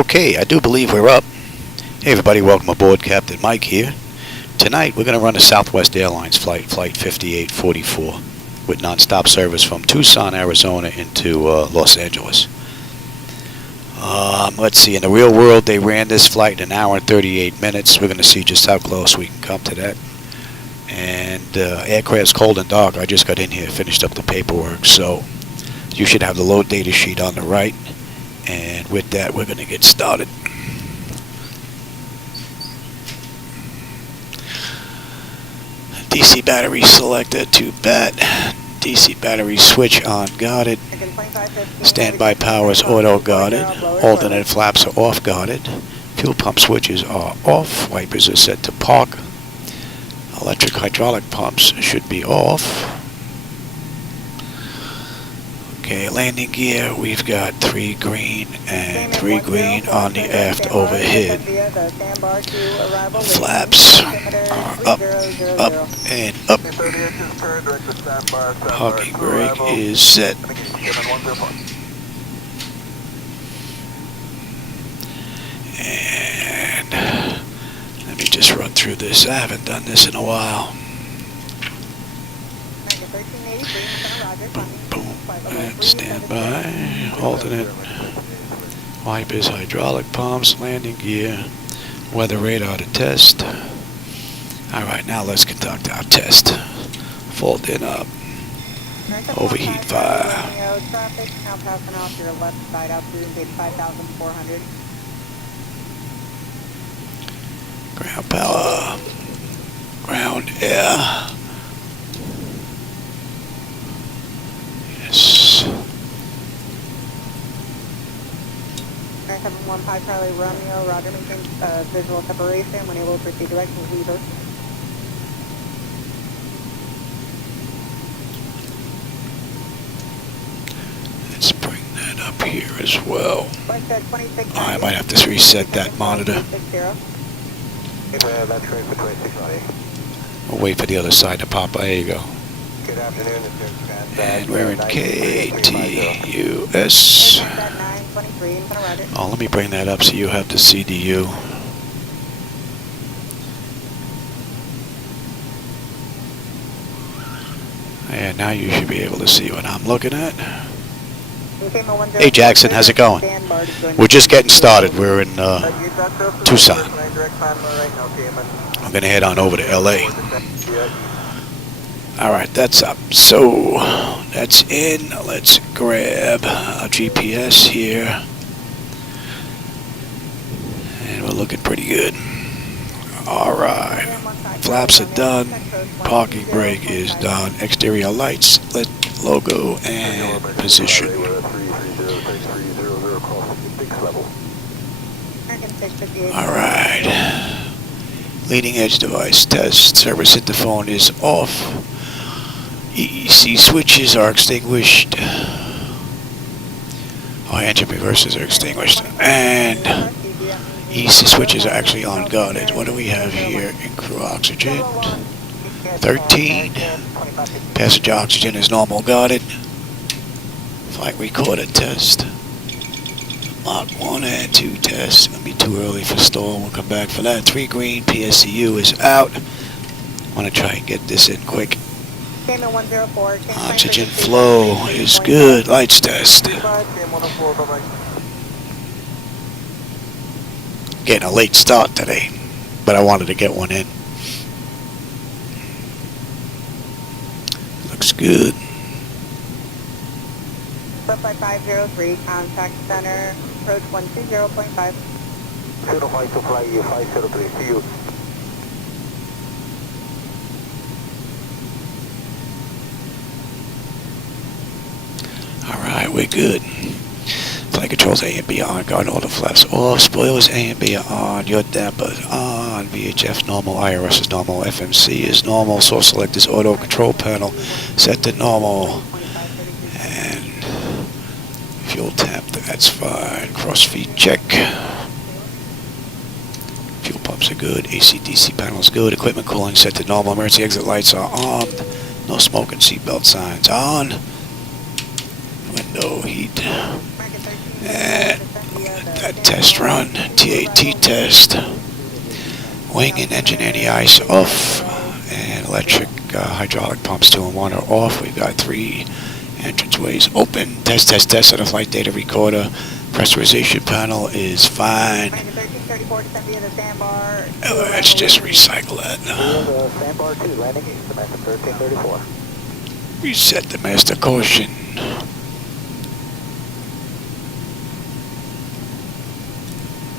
Okay, I do believe we're up. Hey everybody, welcome aboard. Captain Mike here. Tonight we're going to run a Southwest Airlines flight, Flight 5844, with nonstop service from Tucson, Arizona into Los Angeles. Let's see, in the real world they ran this flight in an hour and 38 minutes. We're going to see just how close we can come to that. And aircraft's cold and dark. I just got in here, finished up the paperwork, so you should have the load data sheet on the right. And with that, we're going to get started. DC battery selected to bat. DC battery switch on guarded. Standby power is auto guarded. Alternate flaps are off guarded. Fuel pump switches are off. Wipers are set to park. Electric hydraulic pumps should be off. Okay, landing gear, we've got 3 green and 3 green on the aft overhead. Flaps are up, up, and up. Parking brake is set. And let me just run through this. I haven't done this in a while. And standby, alternate, wipers, hydraulic pumps, landing gear, weather radar to test. Alright, now let's conduct our test. Fold in up, overheat fire. Ground power, ground air. Yes. 715 Charlie Romeo, Roger, maintain visual separation. When able to proceed direct to Zibo. Let's bring that up here as well. I might have to reset that monitor. We'll wait for the other side to pop. There you go. Good afternoon. And we're in KTUS. Oh, let me bring that up so you have the CDU. And now you should be able to see what I'm looking at. Hey Jackson, how's it going? We're just getting started. We're in Tucson. I'm going to head on over to LA. Alright, that's up. So, that's in. Let's grab our GPS here. And we're looking pretty good. Alright. Flaps are done. Parking brake is done. Exterior lights, lit, logo, and position. Alright. Leading edge device test. Service interphone is off. EEC switches are extinguished. Our engine reversers are extinguished. And EEC switches are actually unguarded. What do we have here in crew oxygen? 13. Passenger oxygen is normal guarded. Flight recorder test. Mach 1 and 2 test. It'll be too early for storm. We'll come back for that. 3 green. PSCU is out. I want to try and get this in quick. Oxygen flow is good. Lights test. Getting a late start today, but I wanted to get one in. Looks good. 503, contact center, approach 120.5. 05 to fly 503, see you. Alright, we're good. Flight controls A and B on, guard all the flaps off, spoilers A and B are on, your dampers on, VHF normal, IRS is normal, FMC is normal, source select is auto, control panel set to normal, and fuel temp, that's fine, cross feed check, fuel pumps are good, AC/DC panel is good, equipment cooling set to normal, emergency exit lights are on, no smoking seatbelt signs on, window heat, and that test run, TAT test. Wing and engine anti-ice off, and electric hydraulic pumps 2 and 1 are off. We've got 3 entranceways open. Test on the flight data recorder. Pressurization panel is fine. Oh, let's just recycle that. Sandbar 2, landing east, dimension 1334. Reset the master caution.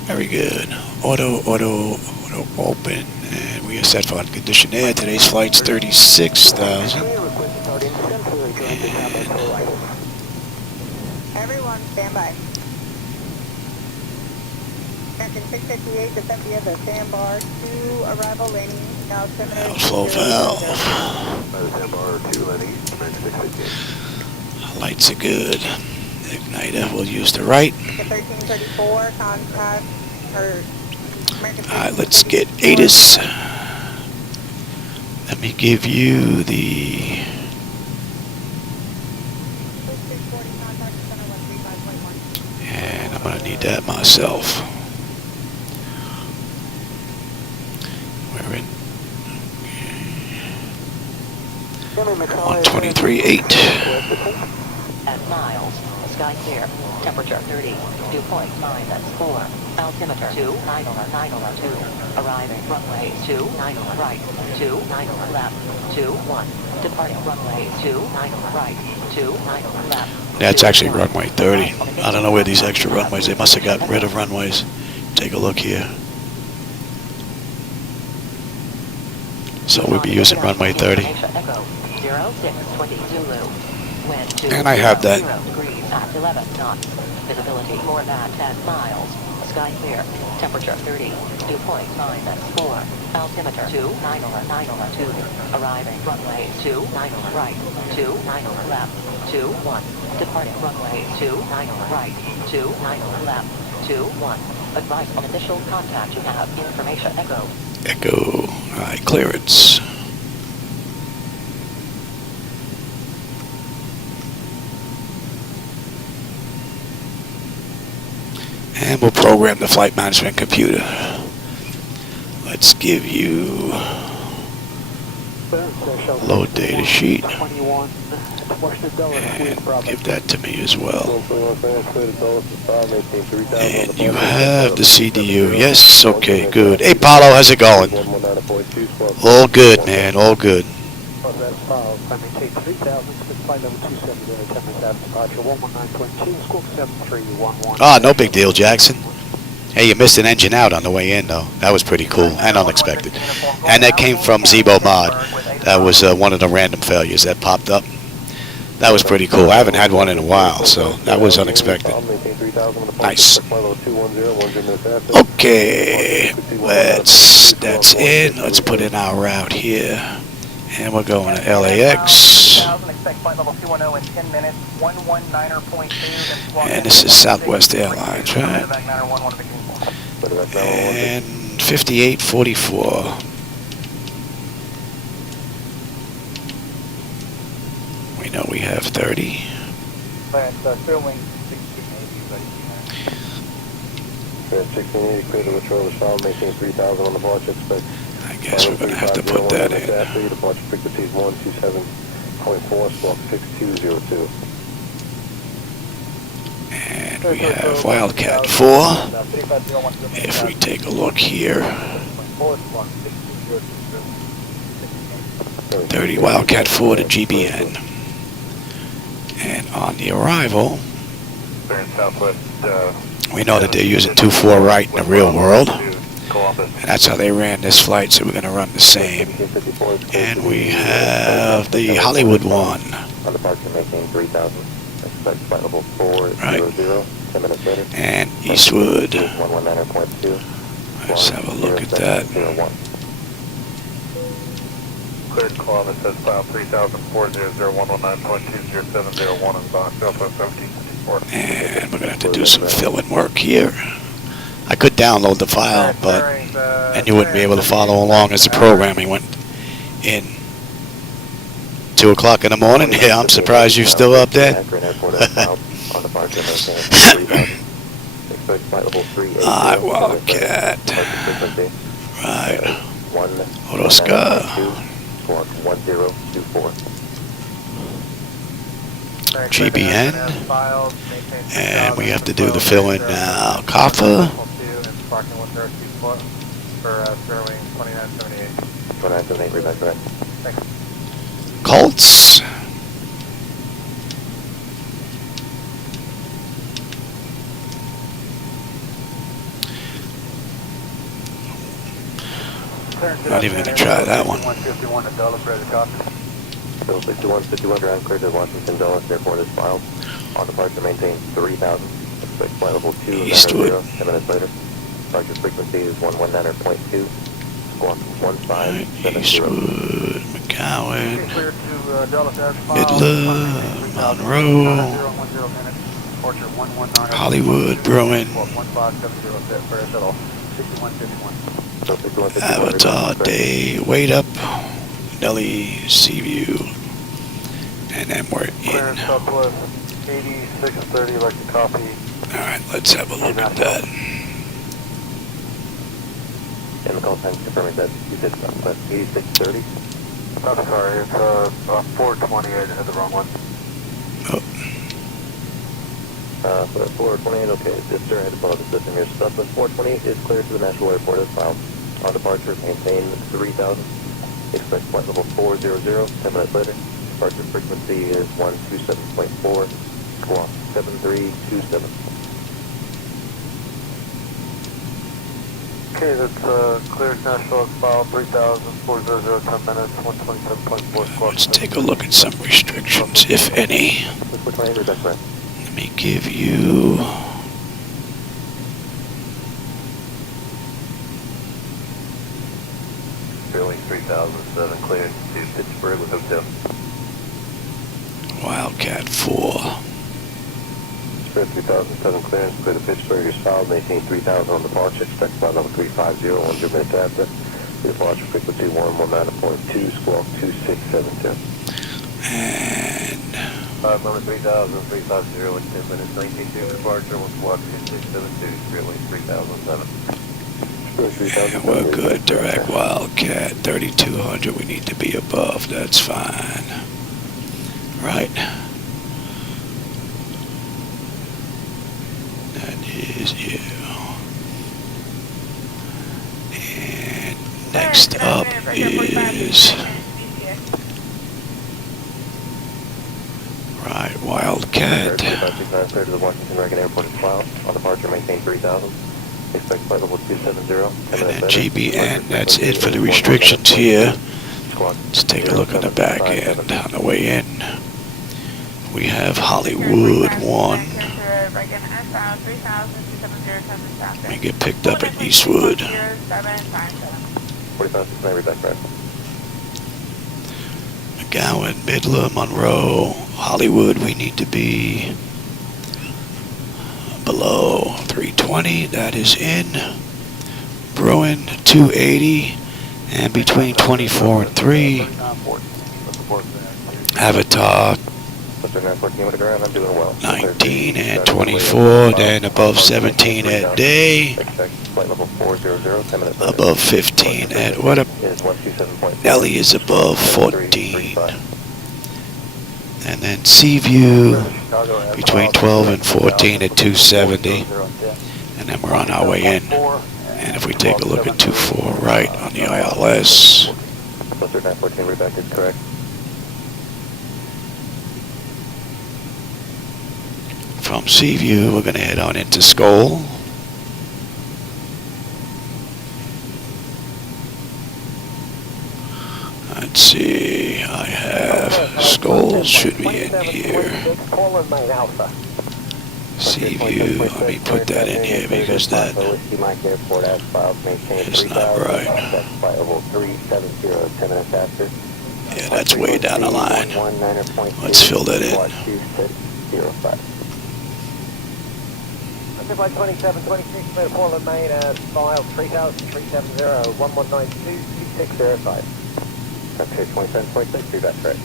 Very good. Auto open. And we are set for unconditioned air. Today's flight's 36,000. Everyone, stand by. American 658 to 70 of the sandbar 2 arrival landing now altimeter. Outflow valve. Sandbar 2, landing east, dimension 658. Lights are good. Igniter, we'll use the right. 1334, contact, Alright, let's get ATIS. Let me give you the... And I'm going to need that myself. We're in 123.8. At miles, sky clear, temperature 30, dew point -4, altimeter 29092, arriving runway 29 right, 29 left, 21, departing runway 29 right, 29 left. That's actually runway 30. I don't know where these extra runways, they must have gotten rid of runways. Take a look here. So we'll be using runway 30. And I have that. At 11 knots. Visibility more than 10 miles. Sky clear. Temperature 30. Dew point -4. Altimeter 29092. Arriving runway 29 right. 29 left. 21. Departing runway 29 right. 29 left. 21. Advise on initial contact. You have information echo. Echo. Alright, clearance. And we'll program the flight management computer. Let's give you load data sheet. And give that to me as well. And you have the CDU. Yes, okay, good. Hey, Paulo, how's it going? All good, man, all good. Ah, no big deal, Jackson. Hey, you missed an engine out on the way in, though. That was pretty cool and unexpected. And that came from Zibo Mod. That was one of the random failures that popped up. That was pretty cool. I haven't had one in a while, so that was unexpected. Nice. Okay, that's in. Let's put in our route here. And we're going to LAX. And this is Southwest Airlines, right? And 5844. We know we have 30. Sterling 1680, clear to patrol the Shaw, maintaining 3000 on the departure, expect. I guess we're going to have to put that in. Departure frequency is 127.4, squawk 6202. And we have Wildcat 4. If we take a look here, 30 Wildcat 4 to GBN. And on the arrival, we know that they're using 24 right in the real world. And that's how they ran this flight, so we're going to run the same. And we have the Hollywood one. Right. And Eastwood. Let's have a look at that. Cleared Columbus says file 30400119.20701 in box Alpha 1754. And we're going to have to do some fill-in work here. I could download the file, but and you wouldn't be able to follow along as the programming went in. 2 o'clock in the morning. Yeah, I'm surprised you're still up there. Expect flight level 380. Alright, Wildcat. Departure frequency Right. is 1. Autoscar. Squawk 1024. GBN. And we have to do the fill-in now. Kappa. For Sterling 2978. 2978, read back to that. Colts. Not even going to try that one. 151 at Dulles, ready to copy. Bill 6151, ground clear to Washington Dulles Airport is filed. On departure, maintain 3000. Expect flight level 2 Eastwood. 10 minutes later. Departure frequency is 119.2. Squawk 1570. Eastwood, McGowan, Clear to Dulles as filed. Midland, Monroe, 010 minutes. Departure 119. Hollywood, Bruin, 1570 set for SLO 6151. Bill 6151, Avatar, Day, Wait Up, Nelly, Seaview, and then we're Clear in. Southwest 8630, like to copy. Alright, let's have a look at that. And the call time confirming that you did Southwest 8630. I'm sorry, it's 420, I had the wrong one. Oh, So that's 428, okay. Just ahead of the system here. Southwest 428 is clear to the National Airport as filed. On departure, maintain 3000. Expect flight level 400, 10 minutes later. Departure frequency is 127.4. Squawk 7327. Okay, that's clear to National file 3000, 400, 10 minutes, 127.4 squawk. let's take a look at some restrictions, if any. Which one is that correct? Let me give you. Sterling 3007, clear to Pittsburgh with hotel. Wildcat 4. Spirit 3007 clearance, clear to Pittsburgh is filed, maintain 3000 on departure, expect flight level 350, 100 minutes after. Departure frequency 119.2, squawk 2672. And Number 3000, 350 in 10 minutes, 19 departure, one squawk 2672, Sterling 3007. and we're good. Direct Wildcat 3200. We need to be above. That's fine. Right. That is you. And next up is right Wildcat. Clear to the Washington Reagan Airport is filed. On departure, maintain 3000. Expect flight level 270. And then GBN. That's it for the restrictions here. Let's take a look at the back end. On the way in, we have Hollywood 1. We get picked up at Eastwood. 45, every back right. McGowan, Midland, Monroe, Hollywood. We need to be below 320. That is in. Bruin 280. And between 24 and 3. Avatar 19 and 24, then above 17 at day, above 15 at what up? Nelly is above 14. And then Seaview between 12 and 14 at 270. And then we're on our way in. And if we take a look at 24 right on the ILS, is correct. from Seaview, we're going to head on into Skoll. Let's see, I have Skoll should be in here. Seaview, let me put that in here because that is not right. Yeah, that's way down the line. Let's fill that in. Flight 2726, clear to Portland, Maine, file 3000, 1192, 2605. Okay, 2726, that's correct.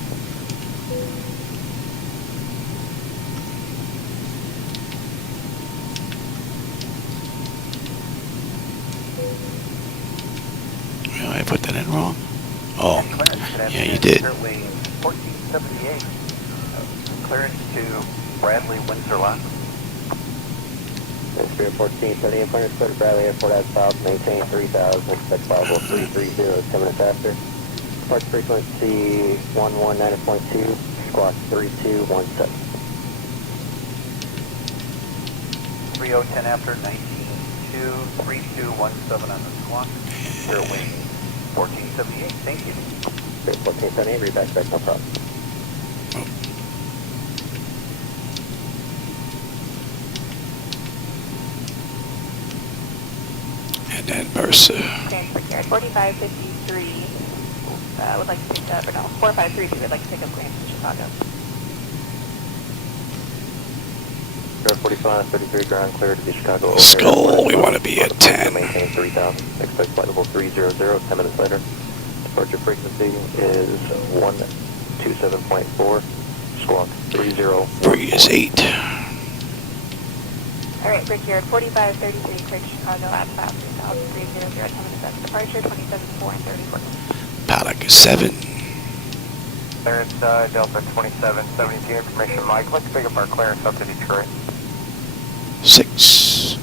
I put that in wrong. Oh, yeah, you did. 1478. Clearance to Bradley, Windsor Lot. Spirit 1478, clearance clear to Bradley Airport as filed, maintain 3000, expect flight 330, 10 minutes after. Departure frequency 119.2, squawk 3217. 3010 after 1923217 on the squawk. Airway 1478, thank you. Spirit 1478, read back, no problem. And then Mercer. Transfer carried 4553. Would like to pick up, or no, 4532 would like to pick up Grant to Chicago. Spirit 4533, ground clear to the Chicago. Skull, we want to be at 10. Maintain 3000, expect flight level 300, 10 minutes later. Departure frequency is 127.4, squawk 30. Bree is 8. Alright, Brickyard 4533, clear to Chicago at 5300, 10 minutes after departure, 27-4 and 34. Paddock is 7. Clearance Delta 2772, information Mike. Let's pick up our clearance up to Detroit. 6.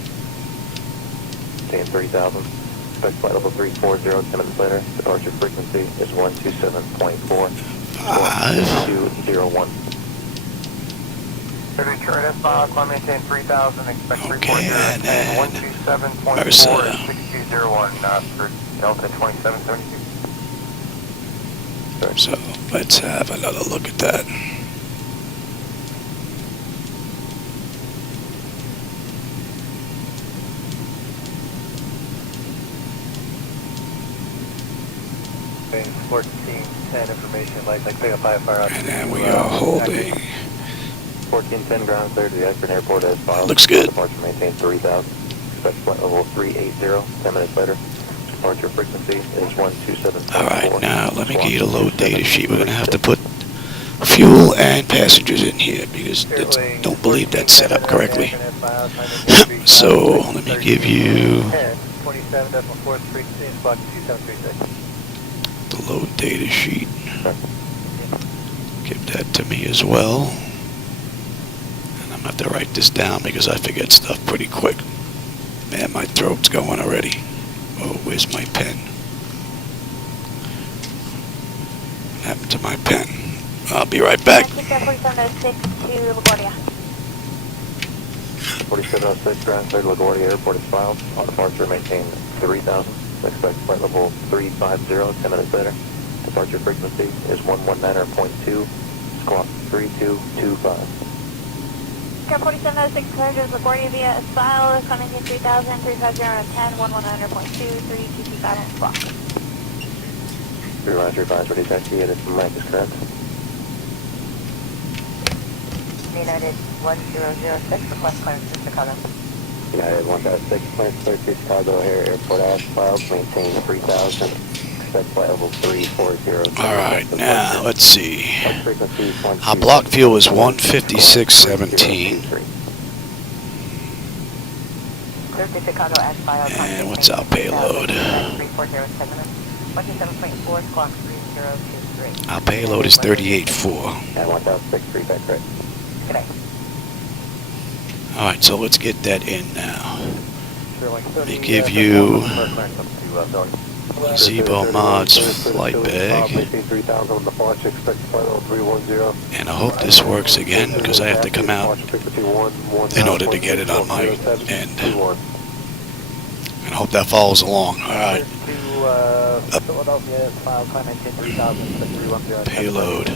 Maintain 3000, expect flight level 340, 10 minutes later. Departure frequency is 127.4, 5. 201. Detroit S file, climb maintain 3000, expect 340, Okay, and then 127.4 Mercer. and 6201 for Delta 2772. So let's have another look at that. Base 1410 information, like pick up fire out. And then we are holding. 1410, ground clear to the Akron Airport as filed. Looks good. Departure maintain 3000, expect flight level 380, 10 minutes later. Departure frequency is 127.4. Alright, now let me get you the load data sheet. We're going to have to put fuel and passengers in here because I don't believe that's set up correctly. So let me give you 27.43, spot 2736. the load data sheet. Give that to me as well. And I'm going to have to write this down because I forget stuff pretty quick. Man, my throat's going already. Oh, where's my pen? What happened to my pen? I'll be right back. 4706 to LaGuardia. 4706, ground clear to LaGuardia Airport is filed. On departure maintain 3000, expect flight level 350, 10 minutes later. Departure frequency is 119.2, squawk 3225. 4706 clear to LaGuardia via Espile, coming in 3000, 350 and 10, 119.2, 3225 and squawk. 3 Roger, advise ready taxi, this Mike is correct. United 1006, request clearance to Chicago. United 106, clearance clear to Chicago O'Hare Airport as filed, maintain 3000, expect flight level 340. Alright, now let's see. Flight frequency is Our block fuel is 156.17. Clear to Chicago as filed. And what's our payload? 340, 10 minutes. 27.4, squawk 3023. Our payload is 38.4. And 1006, feedback correct. Good day. Alright, so let's get that in now. Let me give you Zibo Mods flight bag. And I hope this works again because I have to come out in order to get it on my end. And I hope that follows along. Alright. Payload.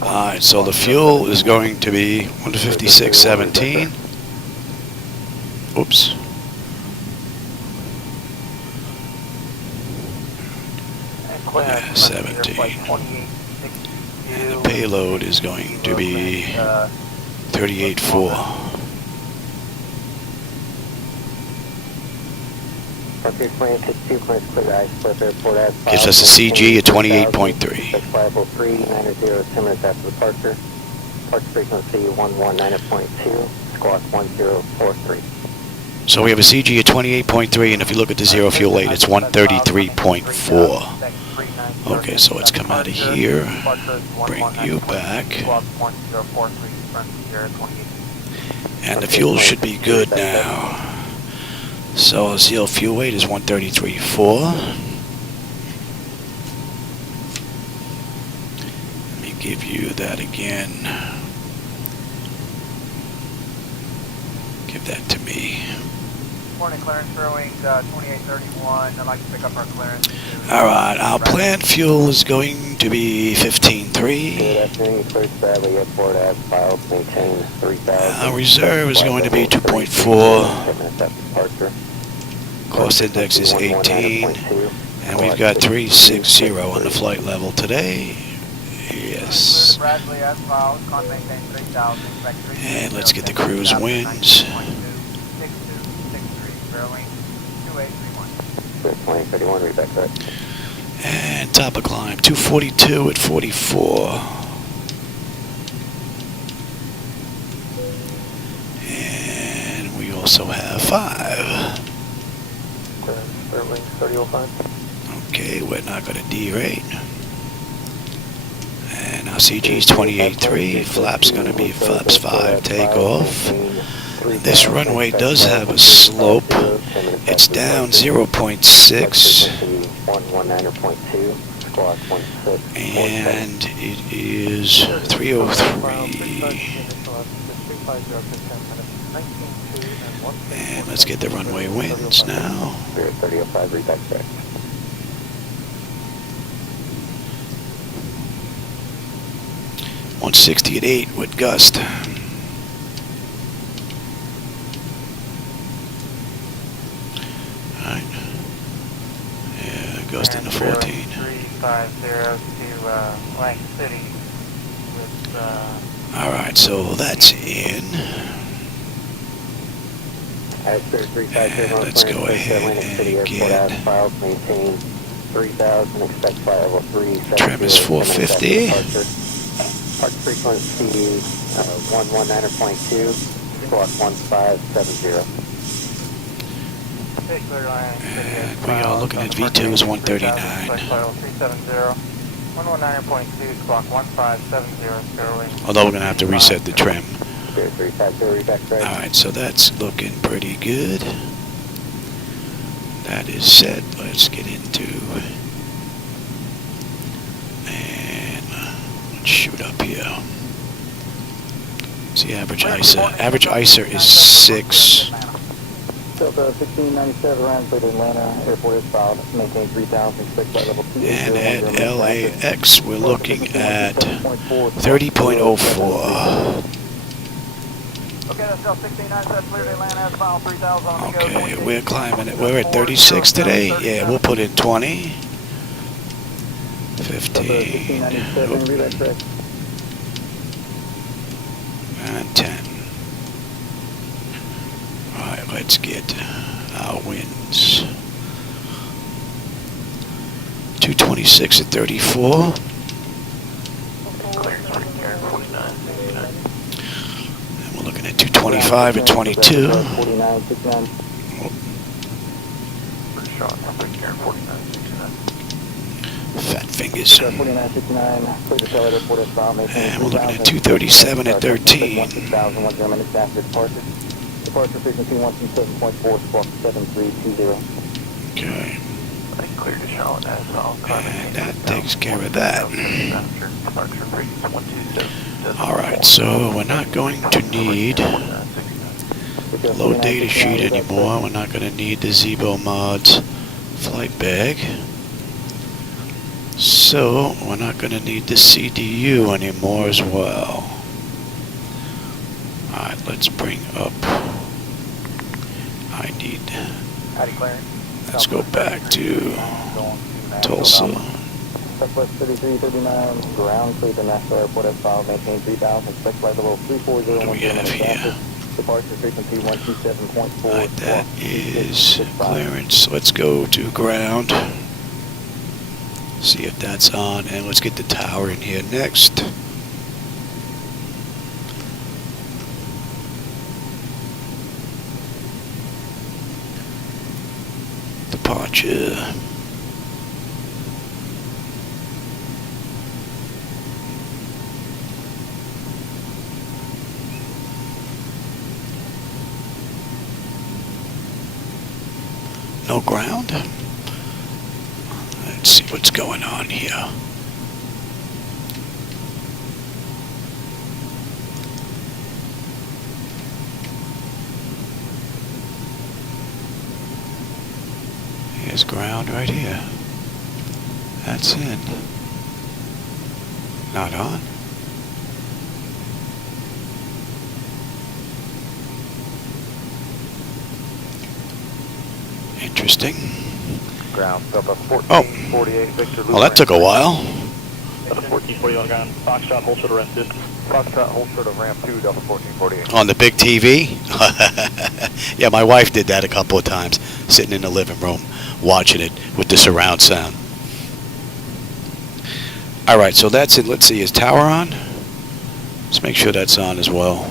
Alright, so the fuel is going to be 156.17. Oops. Yeah, 17. And the payload is going to be 38.4. Gives us a CG at 28.3. Flight 390, 10 minutes after departure. Departure frequency 119.2, squawk 1043. So we have a CG at 28.3, and if you look at the zero fuel weight, it's 133.4. Okay, so let's come out of here, bring you back, and the fuel should be good now. So zero fuel weight is 133.4. Let me give you that again. Give that to me. Morning, clearance throwing 2831. I'd like to pick up our clearance. Alright, our planned fuel is going to be 15.3. Good afternoon, First Bradley Airport as filed, maintain 3000. Our reserve is going to be 2.4. Cost index is 18. And we've got 360 on the flight level today. Yes. And let's get the cruise winds. 2031, read back correct. And top of climb, 242 at 44. And we also have 5. Sterling 3005. Okay, we're not going to derate. And our CG's 28.3. Flap's going to be flaps 5 takeoff. This runway does have a slope. It's down 0.6. And it is 303. And let's get the runway winds now. 3005, read back correct. 160 at 8 with gust. Alright. Yeah, gust in the 14. 350 to Lang City with Alright, so that's in. And let's go ahead and get. Maintain 3000, expect flight level 3. Trim is 450. Park frequency 119.2, squawk 1570. And we are looking at V2 is 139. 119.2, squawk 1570, Sterling. Although we're going to have to reset the trim. 350, read back correct. Alright, so that's looking pretty good. That is set. Let's get into. And let's shoot up here. See, average ISA. Average ISA is 6. Delta 1697, Ryan, Flight Atlanta, airport is filed, maintain 3000, expect flight level 2. And at LAX, we're looking at 30.04. Okay, that's Delta 1697, cleared Atlanta, has filed 3000 on the go. Okay, we're climbing it. We're at 36 today. Yeah, we'll put in 20. 15. And 10. Alright, let's get our winds. 226 at 34. And we're looking at 225 at 22. Fat fingers. And we're looking at 237 at 13. Departure frequency 127.4, squawk 7320. Okay. Clear to Charlotte as well. And that takes care of that. Alright, so we're not going to need low data sheet anymore. We're not going to need the Zibo mods flight bag. So we're not going to need the CDU anymore as well. Alright, let's bring up. I need. Let's go back to Tulsa. Southwest 3339, ground clear to National Airport as filed, maintain 3000, expect flight level 340. What do we have here? Departure frequency 127.4. Alright, that is clearance. Let's go to ground. See if that's on, and let's get the tower in here next. departure. No ground? Let's see what's going on here. Here's ground right here. That's in. Not on. Interesting. Ground, Delta 1448, Victor Lou. Well, that took a while. Delta 1441 ground, Foxtrot, hold short of ramp 2. Foxtrot, hold short of ramp 2, Delta 1448. On the big TV? Yeah, my wife did that a couple of times, sitting in the living room, watching it with the surround sound. All right, so that's it. Let's see, is tower on? Let's make sure that's on as well.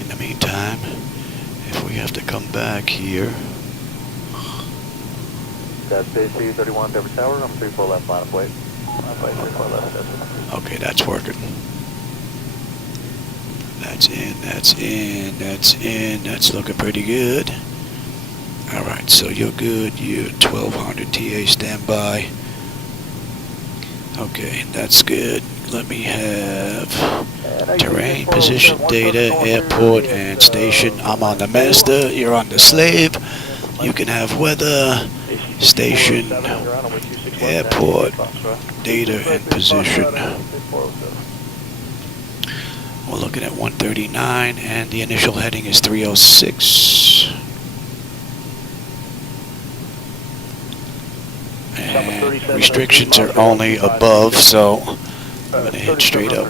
In the meantime, if we have to come back here. That's JC 31 Denver Tower, I'm 34 left, line of wait. Line of wait, 34 left, that's it. Okay, that's working. That's in, that's in, that's in. That's looking pretty good. All right, so you're good. You're 1200 TA standby. Okay, that's good. Let me have terrain, position, data, airport, and station. I'm on the master. You're on the slave. You can have weather, station, airport, data, and position. We're looking at 139, and the initial heading is 306. And restrictions are only above, so I'm going to hit straight up.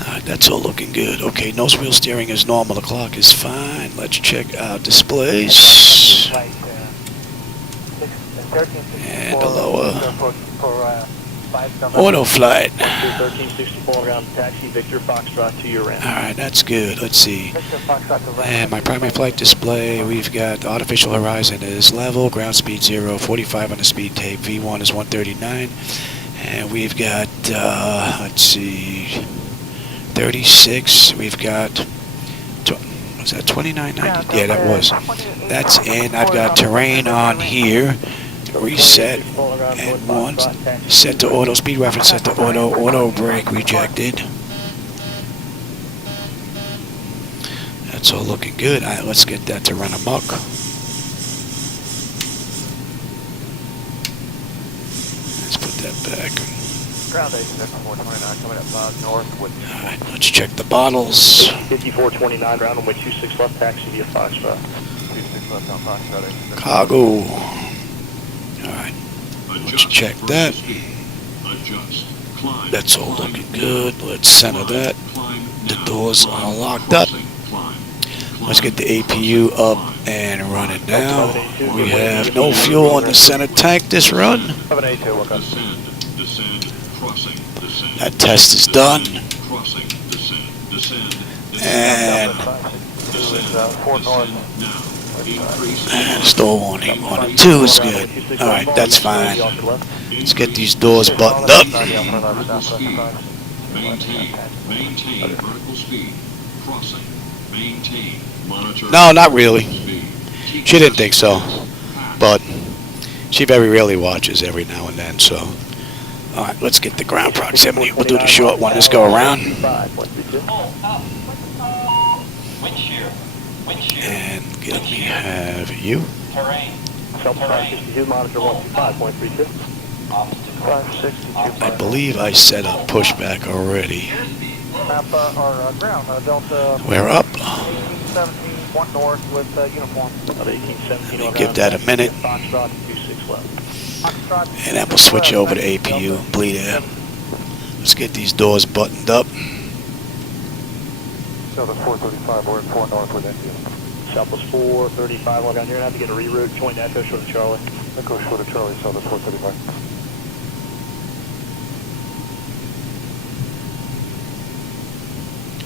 Alright, that's all looking good. Okay, nose wheel steering is normal. The clock is fine. Let's check our displays. And the lower. Auto flight. 1364 ground, taxi, Victor Foxtrot to your ramp. Alright, that's good. Let's see. And my primary flight display, we've got artificial horizon is level, ground speed 0, 45 on the speed tape, V1 is 139, and we've got, let's see, 36, we've got, was that 2990? Yeah, that was. That's in. I've got terrain on here. Reset, and once, set to auto, speed reference set to auto brake rejected. That's all looking good. All right, let's get that to run amok. Let's put that back. Ground 429 coming up north with. All right, let's check the bottles. 5429 ground on way 26 left, taxi via Foxtrot. 26 left on Foxtrot. Cargo. Alright, let's check that. That's all looking good. Let's center that. The doors are locked up. Let's get the APU up and running now. We have no fuel in the center tank this run. That test is done. And stall warning, 1 and 2 is good. Alright, that's fine. Let's get these doors buttoned up. No, not really. She didn't think so. But she very rarely watches every now and then, so. Alright, let's get the ground proximity. We'll do the short one. Let's go around. And let me have you. I believe I set up pushback already. We're up. Let me give that a minute. And then we'll switch over to APU and bleed air. Let's get these doors buttoned up. Delta 435, we're in 4 north with India. Southwest 435, log on. You're going to have to get a reroute. Join Echo, short of Charlie. Echo short of Charlie, Southwest 435.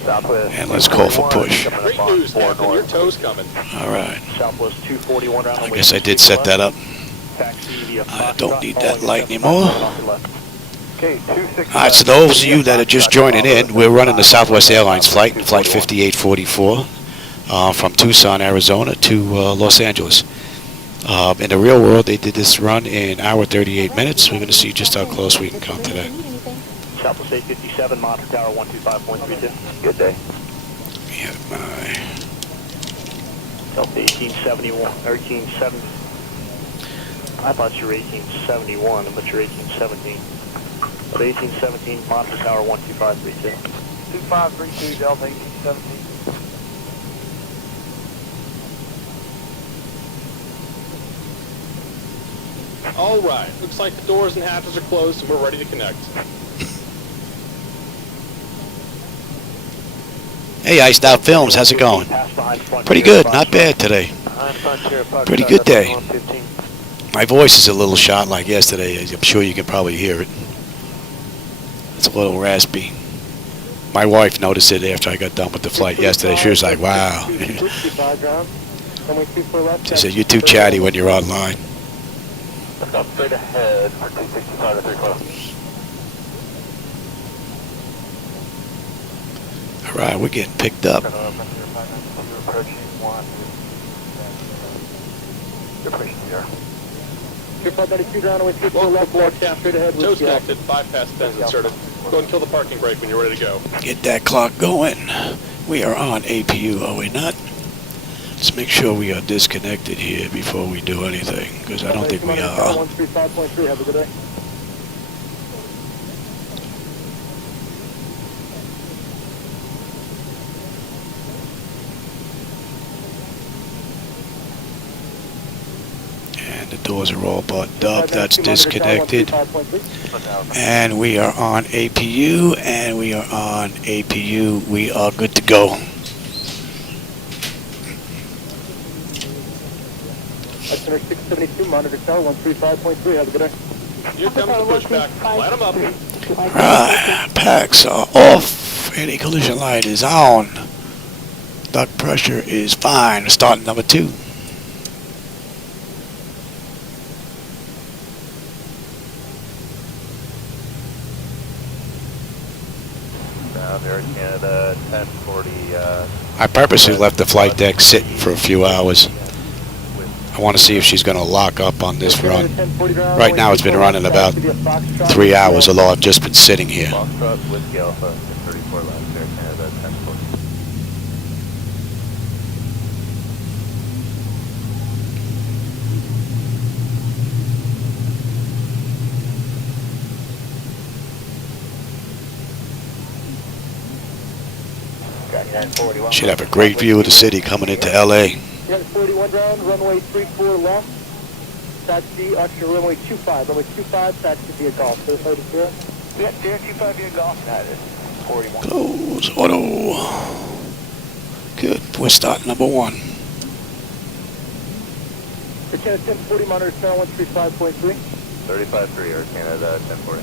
Southwest. And let's call for push. Great news, Captain. Your tow's coming. All right. Southwest 241 round. I guess I did set that up. I don't need that light anymore. Okay, 26. All right, so those of you that are just joining in, we're running the Southwest Airlines flight, flight 5844, from Tucson, Arizona to Los Angeles. In the real world, they did this run in hour 38 minutes. We're going to see just how close we can come to that. Southwest 857, monitor tower 125.32. Good day. Yeah, my Delta 1871, 1870. I thought you were 1871, but you're 1817. But 1817, monitor tower 12532. 2532, Delta 1817. All right. Looks like the doors and hatches are closed, and we're ready to connect. Hey, Iced Out Films, how's it going? Pretty good, not bad today. Pretty good day. My voice is a little shot like yesterday. I'm sure you can probably hear it. It's a little raspy. My wife noticed it after I got done with the flight yesterday. She was like, wow. She said, you're too chatty when you're online. Straight ahead for 265 to 3 o'clock. All right, we're getting picked up. Welcome aboard, Captain. Tow's connected. 5 past 10 inserted. Go ahead and kill the parking brake when you're ready to go. Get that clock going. We are on APU, are we not? Let's make sure we are disconnected here before we do anything, because I don't think we are. 135.3, have a good day. And the doors are all buttoned up. That's disconnected. And we are on APU, and we are on APU. We are good to go. Center 672, monitor tower 135.3, have a good day. Here comes the pushback. Light them up. Right, packs are off. Anti-collision light is on. Duct pressure is fine. Starting number 2. Down there in Canada, 1040. I purposely left the flight deck sitting for a few hours. I want to see if she's going to lock up on this run. Right now it's been running about 3 hours, although I've just been sitting here. Foxtrot, Whiskey Alpha, 34 left there, Canada, 1040. Should have a great view of the city coming into LA. 41 ground, runway 34 left. Taxi, actually runway 25. Runway 25, taxi via golf. So it's clear? Yeah, Deer 25 via golf, that is 41. Close auto. Good. We're starting number 1. Canada 1040, monitor tower 135.3. 35-3, Air Canada, 1040.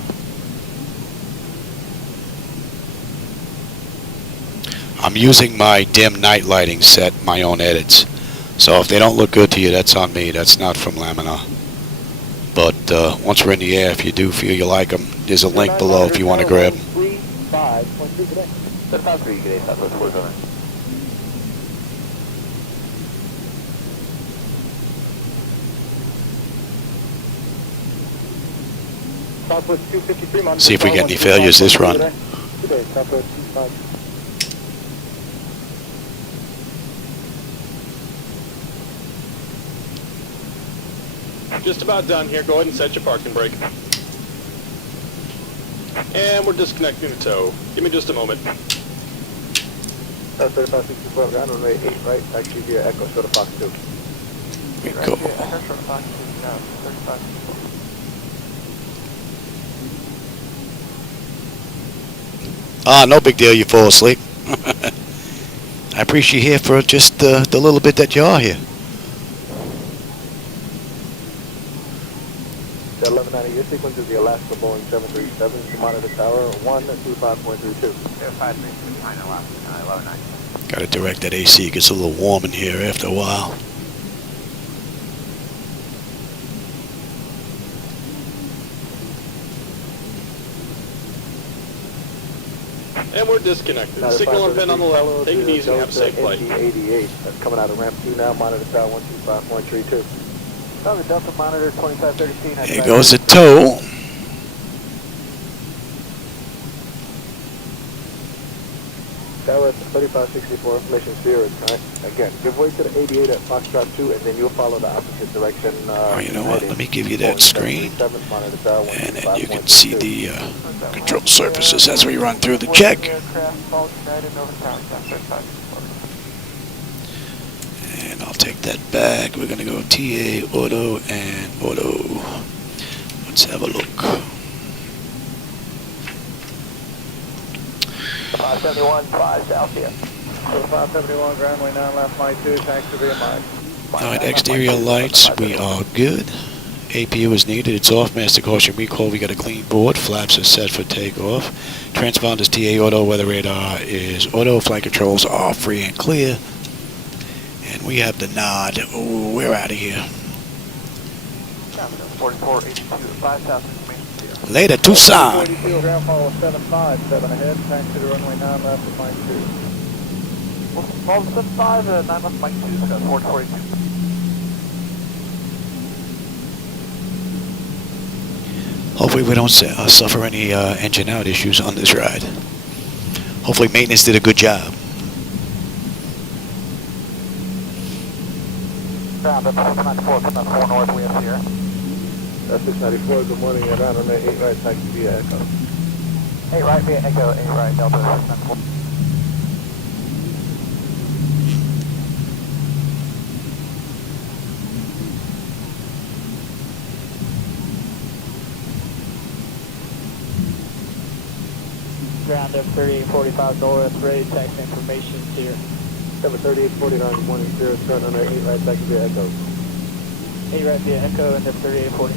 I'm using my dim night lighting set, my own edits. So if they don't look good to you, that's on me. That's not from Laminar. But once we're in the air, if you do feel you like them, there's a link below if you want to grab them. 35.3 today. 35-3, good day, Southwest 409. Southwest 253, monitor See if we tower get any failures this run. Good day, Southwest 25. Just about done here. Go ahead and set your parking brake. And we're disconnecting the tow. Give me just a moment. 3564 ground, runway 8 right, taxi via Echo, short of Fox 2. We go. Ah, no big deal. You fall asleep. I appreciate you here for just the little bit that you are here. The 1190, your sequence is the Alaska Boeing 737 to monitor tower 125.32. 532 behind Alaska, 1190. Got to direct that AC. It gets a little warm in here after a while. And we're disconnected. Signal and pin on the left. Take it easy and have a safe flight. ND88, that's coming out of ramp 2 now, monitor tower 125.32. The Delta monitor 2532. There goes the toe. Tower 3564, mission 0 is correct. Again, give way to the 88 at Foxtrot 2, and then you'll follow the opposite direction. Oh, you know what? Let me give you that screen. And then you can see the control surfaces as we run through the check. And I'll take that back. We're going to go TA, auto, and auto. Let's have a look. 571, 5 south here. So 571, groundway 9 left, Mike 2, taxi via Mike. Alright, exterior lights, we are good. APU is needed, it's off. Master caution recall, we got a clean board. Flaps are set for takeoff. Transponders TA auto, weather radar is auto. Flight controls are free and clear. And we have the nod. Ooh, we're out of here. 4482, 5 south information here. Later, Tucson. 42, ground follow 757 ahead, taxi to runway 9 left at Mike 2. Follow 75, 9 left Mike 2, 4482. Hopefully we don't suffer any engine out issues on this ride. Hopefully maintenance did a good job. Ground up 694, coming up 4 north, we have here. 694, good morning, you're on the 8 right, taxi via Echo. 8 right via Echo, 8 right, Delta 694. Ground up 3845 north, ready, taxi information here. 3849, good morning, 0, turn on 8 right, taxi via Echo. 8 right via Echo, and then 3840.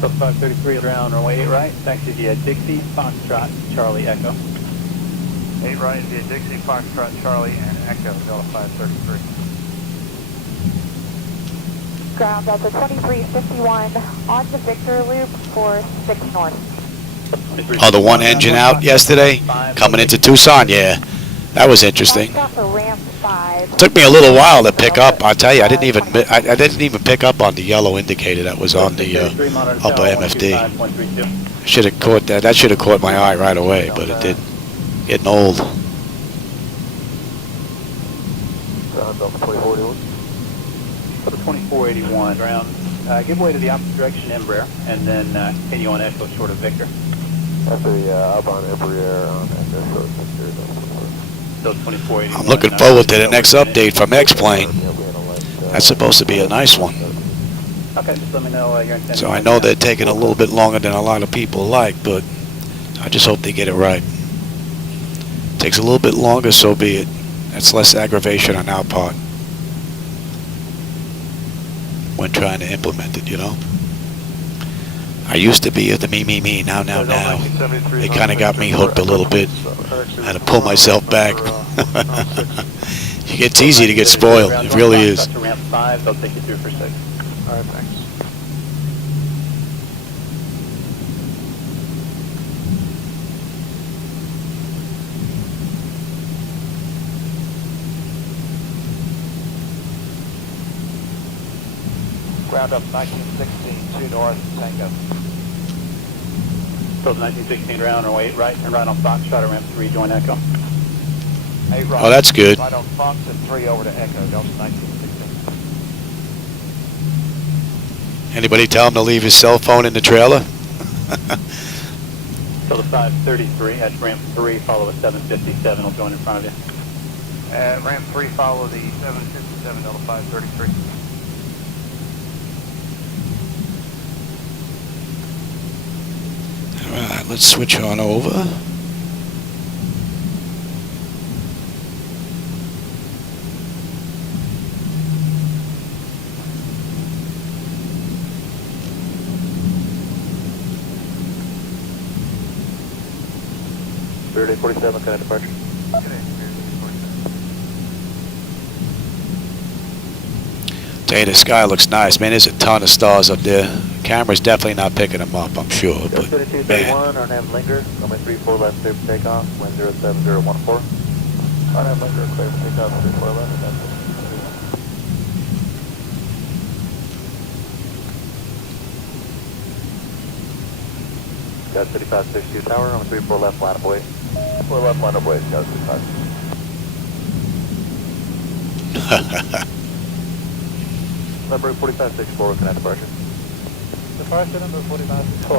So 533 ground, runway 8 right, taxi via Dixie, Foxtrot, Charlie, Echo. 8 right via Dixie, Foxtrot, Charlie, and Echo, Delta 533. Ground Delta 2351 on the Victor Loop for 6 north. Oh, the one engine out yesterday, coming into Tucson, yeah. That was interesting. Stop for ramp 5. Took me a little while to pick up. I'll tell you, I didn't even pick up on the yellow indicator that was on the upper MFD. Should have caught that. That should have caught my eye right away, but it didn't. Getting old. Delta 2481. For the 2481 ground, give way to the opposite direction, Embraer, and then continue on Echo short of Victor. After the outbound Embraer on Echo short of Victor. So 2481. I'm looking forward to the next update from X-Plane. That's supposed to be a nice one. Okay, just let me know your intention. So I know they're taking a little bit longer than a lot of people like, but I just hope they get it right. Takes a little bit longer, so be it. That's less aggravation on our part when trying to implement it, you know. I used to be at the me, now. They kind of got me hooked a little bit. I had to pull myself back. It's easy to get spoiled. It really is. To ramp 5, they'll take you through for 6. All right, thanks. Ground up 1916, 2 north, Tango. So 1916 ground, runway 8 right, and right on Foxtrot at ramp 3, join Echo. 8 right. Oh, that's good. Right on Fox and 3 over to Echo, Delta 1916. Anybody tell him to leave his cell phone in the trailer? So the 533 at ramp 3, follow a 757, will join in front of you. Ramp 3, follow the 757, Delta 533. All right, let's switch on over. Spirit 847, connect departure. Tell you, the sky looks nice, man. There's a ton of stars up there. Camera's definitely not picking them up, I'm sure. But City 231, our nav linger, runway 34 left, clear for takeoff, wind 07014. Our nav linger, clear for takeoff, 34 left, that's it. Got City 562 tower, runway 34 left, line up away. 4 left, line up away, Got City 5. Number 4564, connect departure. Departure number 4564.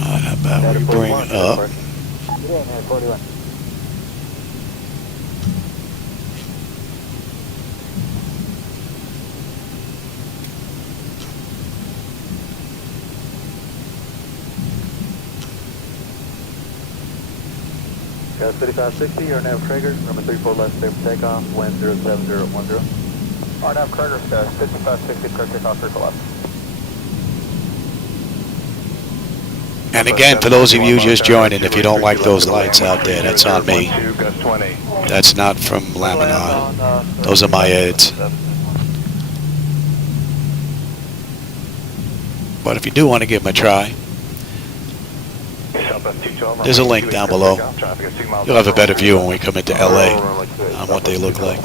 How about we bring up? Get in there, 41. Got 3560, your nav Traeger, number 34 left, clear for takeoff, wind 07010. Our nav Traeger, 5560, clear takeoff, 34 left. And again, for those of you just joining, if you don't like those lights out there, that's on me. That's not from Laminar. Those are my ads. But if you do want to give them a try, there's a link down below. You'll have a better view when we come into LA on what they look like.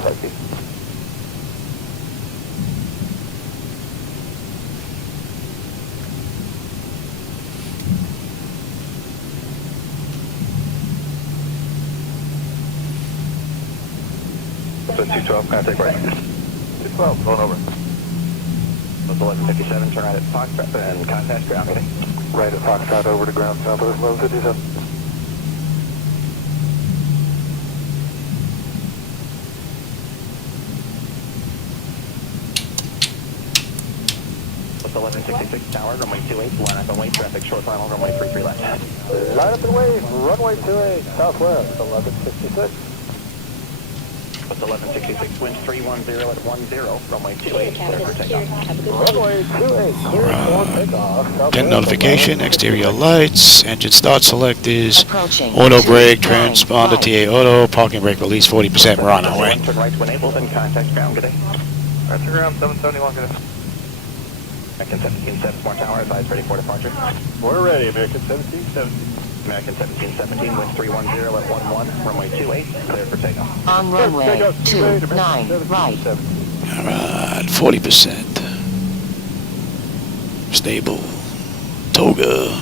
So 212, contact right. 212, going over. That's 1157, turn right at Foxtrot and contact ground getting. Right at Foxtrot over to ground, Southwest 1157. That's 1166 tower, runway 28, line up and wait, traffic short final, runway 33 left. Line up and wait, runway 28, Southwest 1166. That's 1166, wind 310 at 10, runway 28, clear for takeoff. Runway 28, clear for takeoff. Then notification, exterior lights, engine start selectors, auto brake, transponder, TA auto, parking brake release 40%. We're on our way. Turn right when able, then contact ground, good day. Right to ground, 771, good day. American 17, Smart Tower, advise ready for departure. We're ready, American 1770. American 1717, wind 310 at 11, runway 28, clear for takeoff. On runway 29, right. Alright, 40%. Stable. Toga.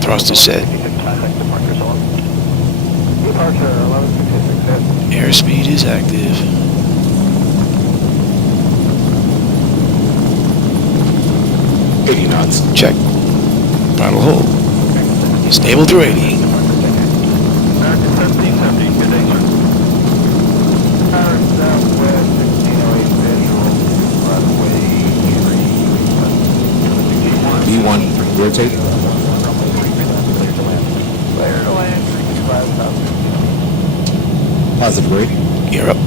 Thrust is set. Airspeed is active. Knots. Check. Throttle hold. Stable through 80. American 1770, good day, sir. Tower Southwest 1608 visual, runway 3. B1, rotate. Clear to land, 365,000. Positive grade. Gear up.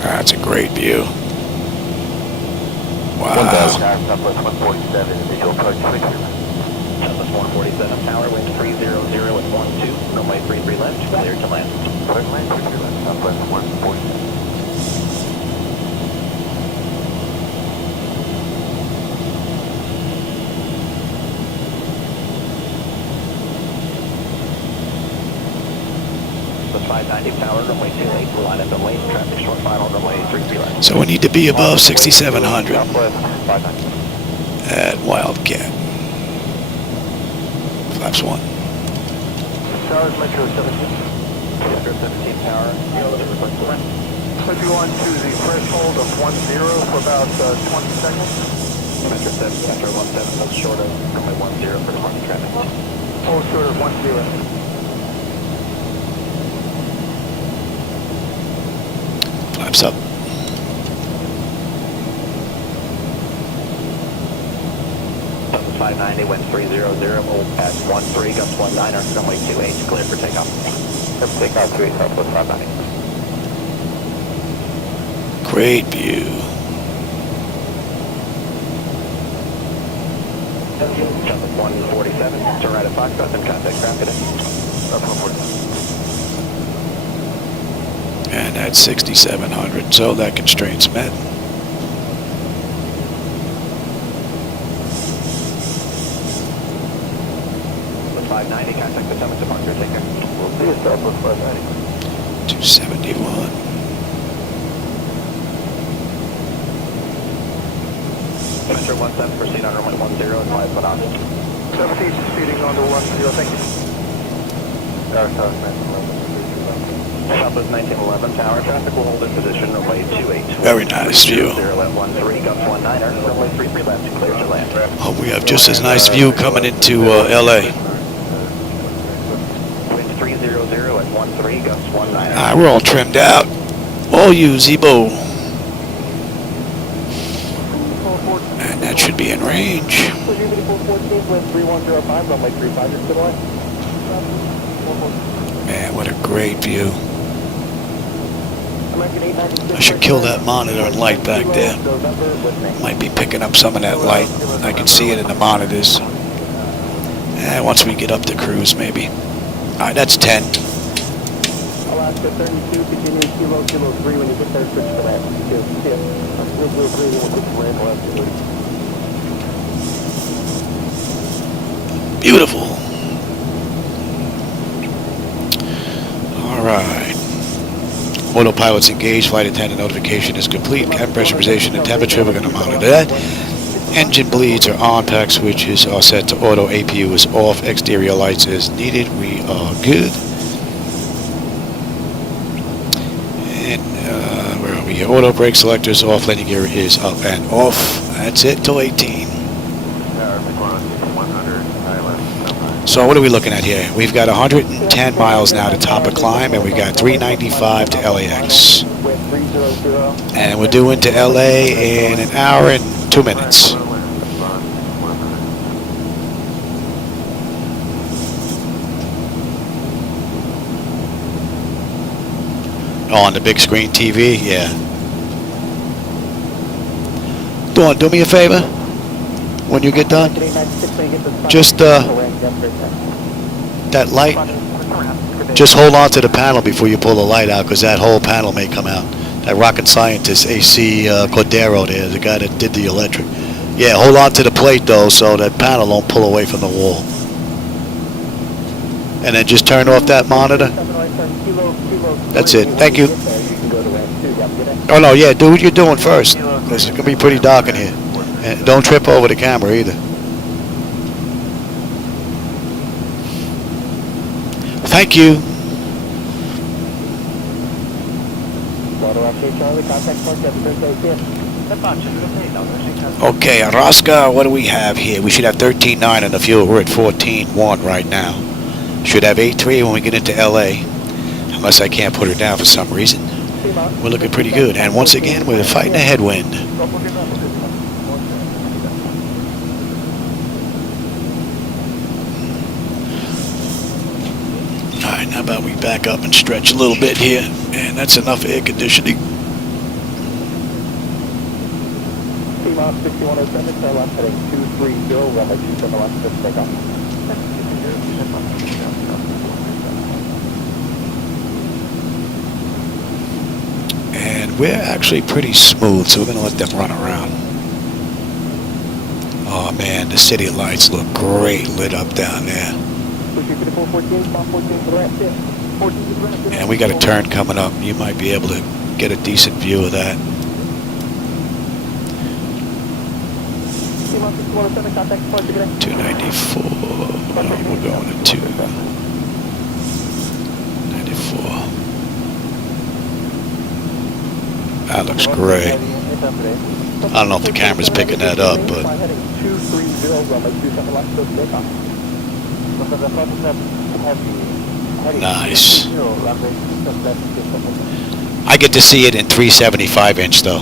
That's a great view. Wow. 1000. Southwest 147, visual approach 6. Southwest 147, tower, wind 300 at 12, runway 33 left, clear to land. Clear to land, 33 left, Southwest 147. Tower, runway 28, line up and wait, traffic short final, runway 33 left. So we need to be above 6,700 at Wildcat. Flaps 1. Towers, Metro 17. Metro 17 tower, relative request to land. Put you on to the threshold of 10 for about 20 seconds. Metro 7, Metro 17, hold short of runway 10 for departing traffic. Hold short of 10. flaps up. Southwest 590, wind 300, hold at 13, gusts 19er, runway 28, clear for takeoff. Clear for takeoff, 3, Southwest 590. Great view. Southwest 147, turn right at Foxtrot, and contact ground today. Southwest 147. And that's 6,700, so that constraint's met. Southwest 590, contact the summit departure, take care. We'll see you, Southwest 590. 271. Metro 17, proceed on runway 10 and 5 foot on. 17 speeding on to 10, thank you. Southwest 1911, tower traffic will hold in position, runway 28. Very nice view. 0 at 13, gusts 19er, runway 33 left, clear to land. Hope we have just as nice view coming into LA. Wind 300 at 13, gusts 19er. Alright, we're all trimmed out. All you, Zibo. And that should be in range. Man, what a great view. I should kill that monitor and light back there. Might be picking up some of that light. I can see it in the monitors. And once we get up to cruise, maybe. Alright, that's 10. Alaska 32, continue Kilo 3 when you get there, switch to that. Beautiful. Alright. Autopilot's engaged. Flight attendant notification is complete. Cabin pressurization and temperature. We're going to monitor that. Engine bleeds are on. Pack switches are set to auto. APU is off. Exterior lights as needed. We are good. And where are we here? Auto brake selectors off. Landing gear is up and off. That's it till 18. So what are we looking at here? We've got 110 miles now to top a climb, and we've got 395 to LAX. And we're due into LA in an hour and 2 minutes. Oh, on the big screen TV? Yeah. Dawn, do me a favor when you get done. Just that light, just hold on to the panel before you pull the light out, because that whole panel may come out. That rocket scientist AC Cordero there, the guy that did the electric. Yeah, hold on to the plate though, so that panel don't pull away from the wall. And then just turn off that monitor. That's it. Thank you. Oh no, yeah, do what you're doing first, because it's gonna be pretty dark in here. And don't trip over the camera either. Thank you. Okay, Araska, what do we have here? We should have 13.9 on the fuel. We're at 14.1 right now. Should have 8.3 when we get into LA, unless I can't put her down for some reason. We're looking pretty good. And once again, we're fighting a headwind. Alright, how about we back up and stretch a little bit here? And that's enough air conditioning. T-Mos 6107, turn left heading 230, runway 27 left, just take off. And we're actually pretty smooth, so we're going to let them run around. Oh man, the city lights look great lit up down there. And we got a turn coming up. You might be able to get a decent view of that. 294. We're going to 294. That looks great. I don't know if the camera's picking that up, but nice. I get to see it in 375 inch though.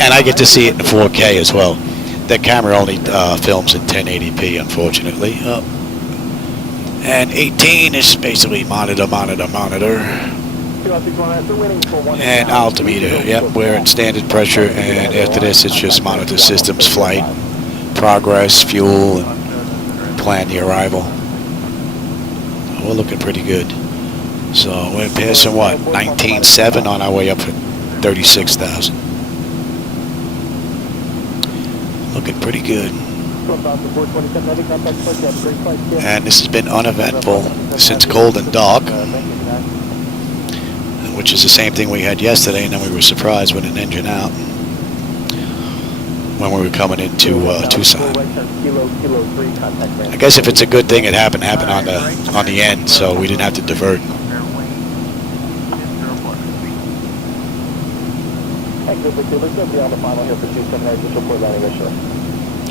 And I get to see it in 4K as well. That camera only films in 1080p, unfortunately. And 18 is basically monitor. And altimeter, yep, we're at standard pressure, and after this it's just monitor systems, flight, progress, fuel, and plan the arrival. We're looking pretty good. So we're passing what, 19.7 on our way up for 36,000. Looking pretty good. And this has been uneventful since cold and dark, which is the same thing we had yesterday, and then we were surprised with an engine out when we were coming into Tucson. I guess if it's a good thing, it happened on the end, so we didn't have to divert.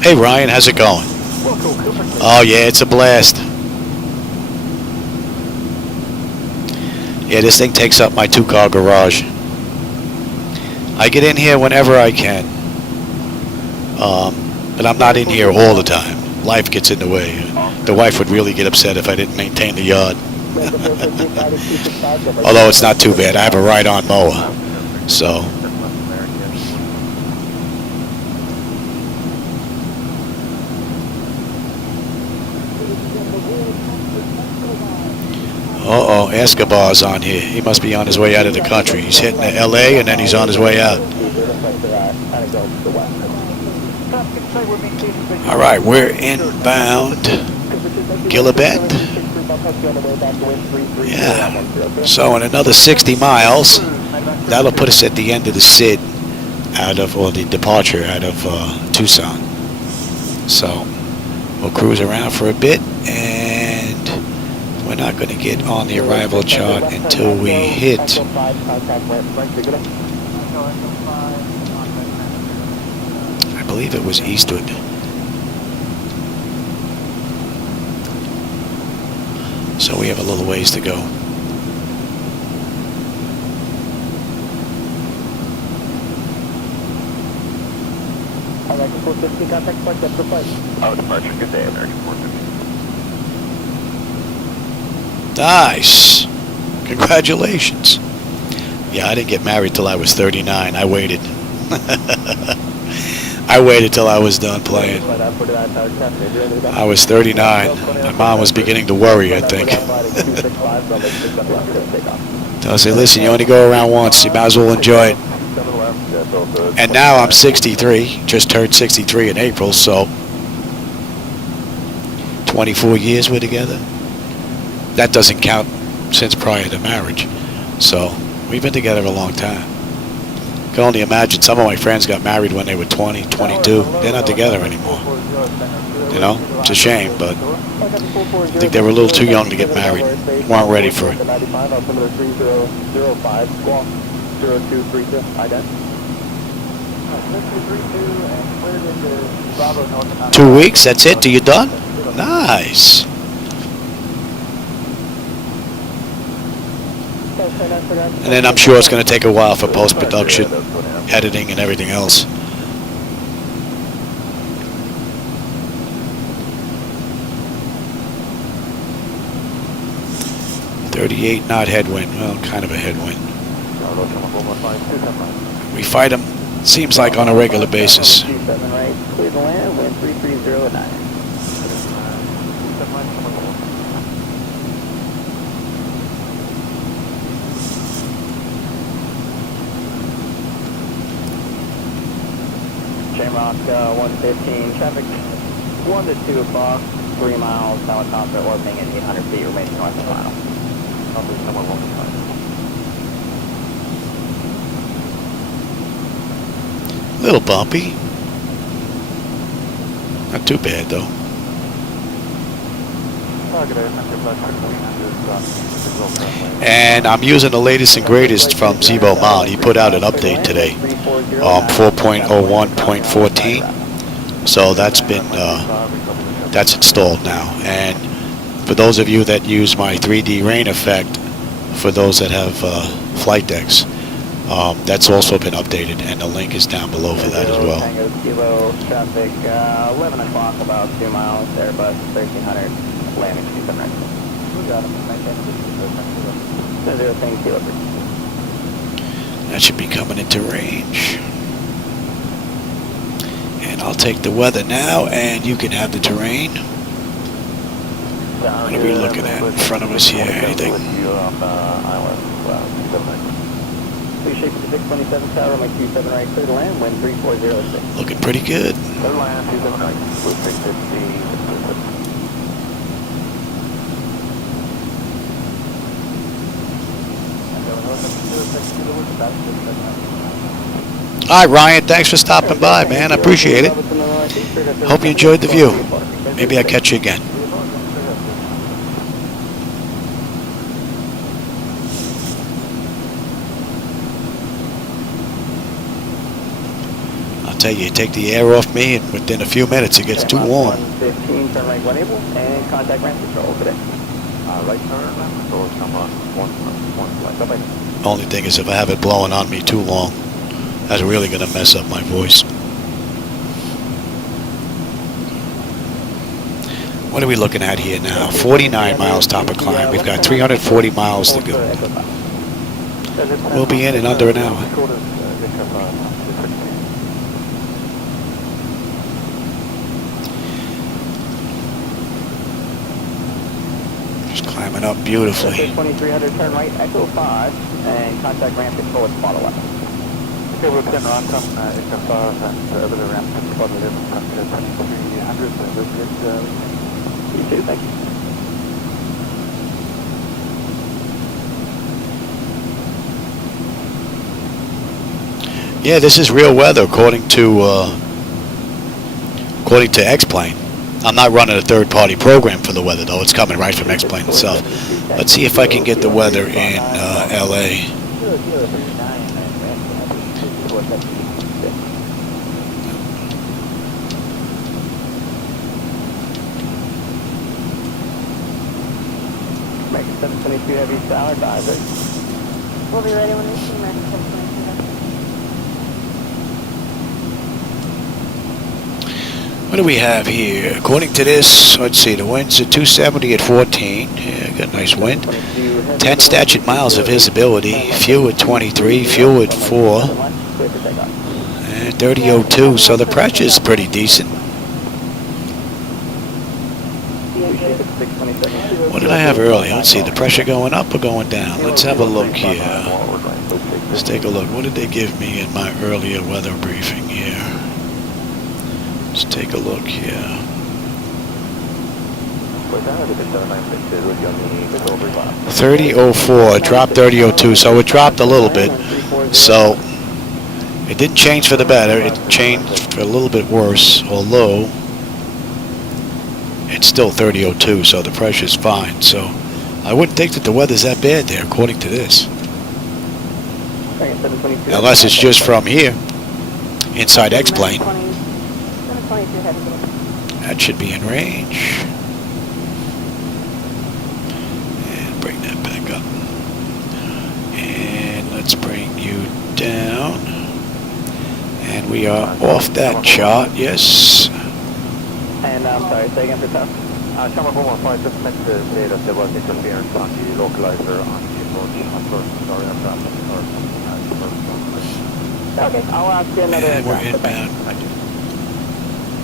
Hey Ryan, how's it going? Oh yeah, it's a blast. Yeah, this thing takes up my 2-car garage. I get in here whenever I can. But I'm not in here all the time. Life gets in the way. The wife would really get upset if I didn't maintain the yard. Although it's not too bad. I have a ride-on mower. So. Uh-oh, Escobar's on here. He must be on his way out of the country. He's hitting the LA and then he's on his way out. All right, we're inbound Gillibet. Yeah, so in another 60 miles, that'll put us at the end of the SID or the departure out of Tucson. So we'll cruise around for a bit, and we're not going to get on the arrival chart until we hit I believe it was Eastwood. So we have a little ways to go. Departure, good day, American 450. Nice. Congratulations. Yeah, I didn't get married till I was 39. I waited. I waited till I was done playing. I was 39. My mom was beginning to worry, I think. So I said, listen, you only go around once. You might as well enjoy it. And now I'm 63. Just turned 63 in April, so 24 years we're together. That doesn't count since prior to marriage. So we've been together a long time. I can only imagine some of my friends got married when they were 20, 22. They're not together anymore. You know, it's a shame, but I think they were a little too young to get married. Weren't ready for it. 2 weeks, that's it? Till you're done? Nice. And then I'm sure it's going to take a while for post-production, editing, and everything else. .38 knot headwind. Well, kind of a headwind. We fight them, seems like, on a regular basis. Shamrock 115, traffic 1 to 2 o'clock, 3 miles, helicopter orbiting at 800 feet, remaining north of the mile. Little bumpy. Not too bad, though. And I'm using the latest and greatest from Zibo Mount. He put out an update today, 4.01.14. So that's been that's installed now. And for those of you that use my 3D rain effect, for those that have flight decks, that's also been updated, and the link is down below for that as well. Tango Kilo, traffic 11 o'clock, about 2 miles, Airbus 1300, landing 27 right. We got him. 0 Tango Kilo. That should be coming into range. And I'll take the weather now, and you can have the terrain. What are we looking at in front of us here? Anything? Please shape to 627 tower, runway 27 right, clear to land, wind 3406. Looking pretty good. Clear land, 27 right, with 650. All right, Ryan, thanks for stopping by, man. I appreciate it. Hope you enjoyed the view. Maybe I'll catch you again. I'll tell you, take the air off me, and within a few minutes it gets too warm. 115, turn right, 1 able, and contact ramp control today. Right turn, control is come on, one flight. Bye-bye. Only thing is, if I have it blowing on me too long, that's really going to mess up my voice. What are we looking at here now? 49 miles top of climb. We've got 340 miles to go. We'll be in under an hour. Just climbing up beautifully. 2300, turn right, Echo 5, and contact ramp control is follow up. Okay, we're 10 round, come Echo 5, and the other ramp control is 2300, so this is You too, thank you. Yeah, this is real weather according to X-Plane. I'm not running a third-party program for the weather, though. It's coming right from X-Plane itself. Let's see if I can get the weather in LA. American 722 Heavy Tower, advisor. We'll be ready when we see American 722. What do we have here? According to this, let's see, the winds at 270 at 14. Yeah, got a nice wind. 10 statute miles of visibility. Fuel at 23, fuel at 4. And 3002, so the pressure is pretty decent. What did I have earlier? Let's see, the pressure going up or going down? Let's have a look here. Let's take a look. What did they give me in my earlier weather briefing here? Let's take a look here. 3004, dropped 3002, so it dropped a little bit. So it didn't change for the better, it changed for a little bit worse, although it's still 3002, so the pressure's fine. So I wouldn't think that the weather's that bad there, according to this. Unless it's just from here, inside X-Plane. That should be in range. And bring that back up. And let's bring you down. And we are off that chart, yes. And I'm sorry, say again for tough. Channel 415 just meant to say that there was interference on the localizer on the approach, sorry, Okay, I'll ask you another. And we're inbound.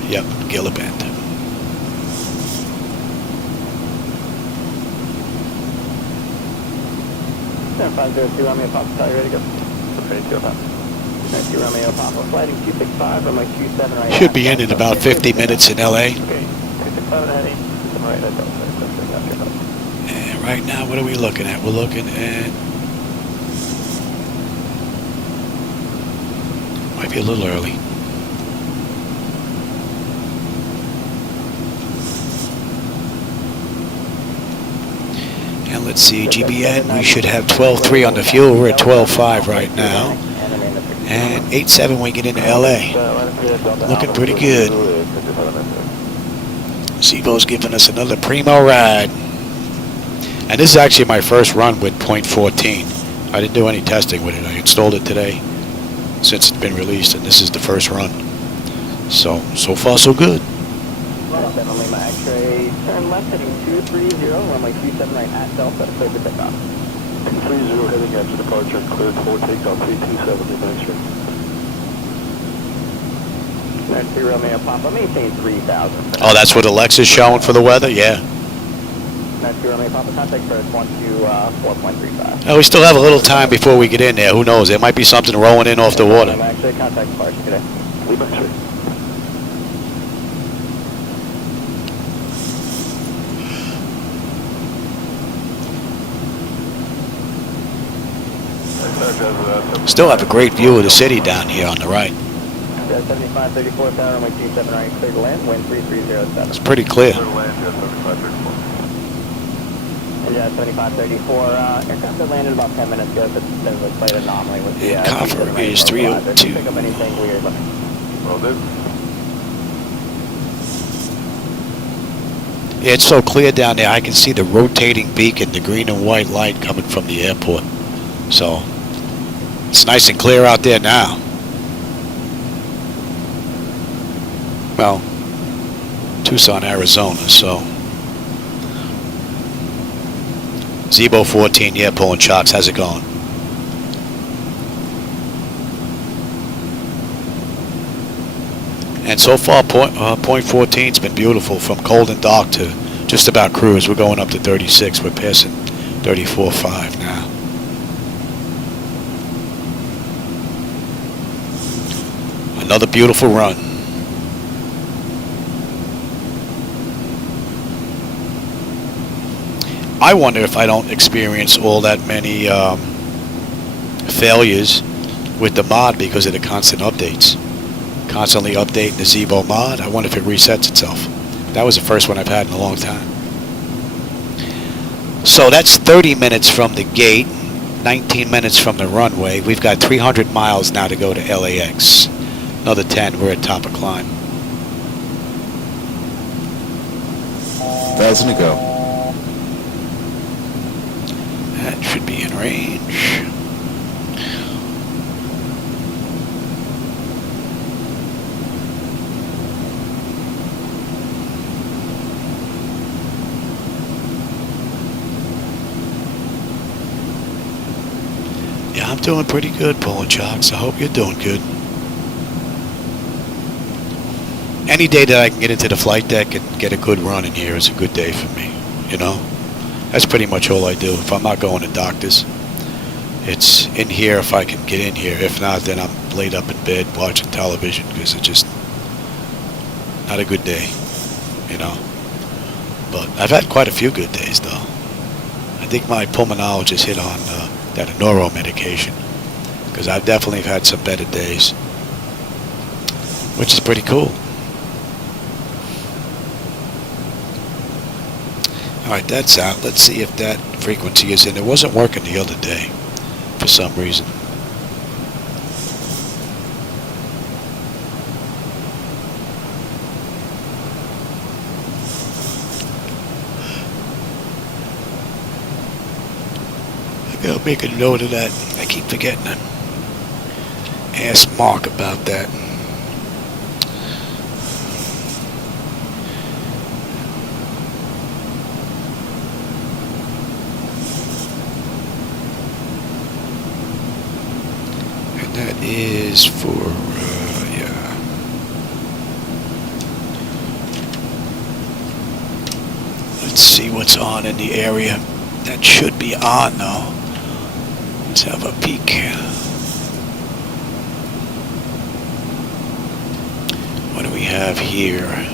Yep, Gilliband. 502 Romeo Papa, are you ready to go? Ready to go, Papa. 2 Romeo Papa, flighting 265, runway 27 right. Should be in about 50 minutes in LA. Okay, 265 heading, right, that's all. And right now, what are we looking at? We're looking at... Might be a little early. And let's see, GBN, we should have 12.3 on the fuel. We're at 12.5 right now. And 8.7 we get into LA. Looking pretty good. Zibo's giving us another primo ride. And this is actually my first run with .14. I didn't do any testing with it. I installed it today since it's been released, and this is the first run. So far so good. 7 Lima X-ray, turn left heading 230, runway 27 right at Delta, clear for takeoff. 230 heading after departure, cleared for takeoff 327 Lima X-ray. 93 Romeo Papa, maintain 3,000. Oh, that's what Alexa is showing for the weather? Yeah. 93 Romeo Papa, contact first 124.35. Oh, we still have a little time before we get in there. Who knows? There might be something rolling in off the water. Lima X-ray, contact departure today. Lima X-ray. Still have a great view of the city down here on the right. 7534 tower, runway 27 right, clear to land, wind 3307. It's pretty clear. Yeah, 7534, aircraft that landed about 10 minutes ago, but there's a slight anomaly with the... Cover is 302. Pick up anything weird. Well, this. Yeah, it's so clear down there. I can see the rotating beacon, the green and white light coming from the airport. So, it's nice and clear out there now. Well, Tucson, Arizona, so. Zibo 14, yeah, pulling chocks. How's it going? And so far, point 14's been beautiful from cold and dark to just about cruise. We're going up to 36. We're passing 34.5 now. Another beautiful run. I wonder if I don't experience all that many failures with the mod because of the constant updates. Constantly updating the Zibo mod. I wonder if it resets itself. That was the first one I've had in a long time. So that's 30 minutes from the gate, 19 minutes from the runway. We've got 300 miles now to go to LAX. Another 10, we're at top of climb. 1,000 to go. That should be in range. Yeah, I'm doing pretty good pulling chocks. I hope you're doing good. Any day that I can get into the flight deck and get a good run in here is a good day for me, you know? That's pretty much all I do. If I'm not going to doctors, it's in here if I can get in here. If not, then I'm laid up in bed watching television because it's just not a good day, you know? But I've had quite a few good days, though. I think my pulmonologist hit on that neuro medication because I've definitely had some better days, which is pretty cool. Alright, that's out. Let's see if that frequency is in. It wasn't working the other day for some reason. I gotta make a note of that. I keep forgetting to ask Mark about that. That is for, yeah. Let's see what's on in the area. That should be on, though. Let's have a peek. What do we have here?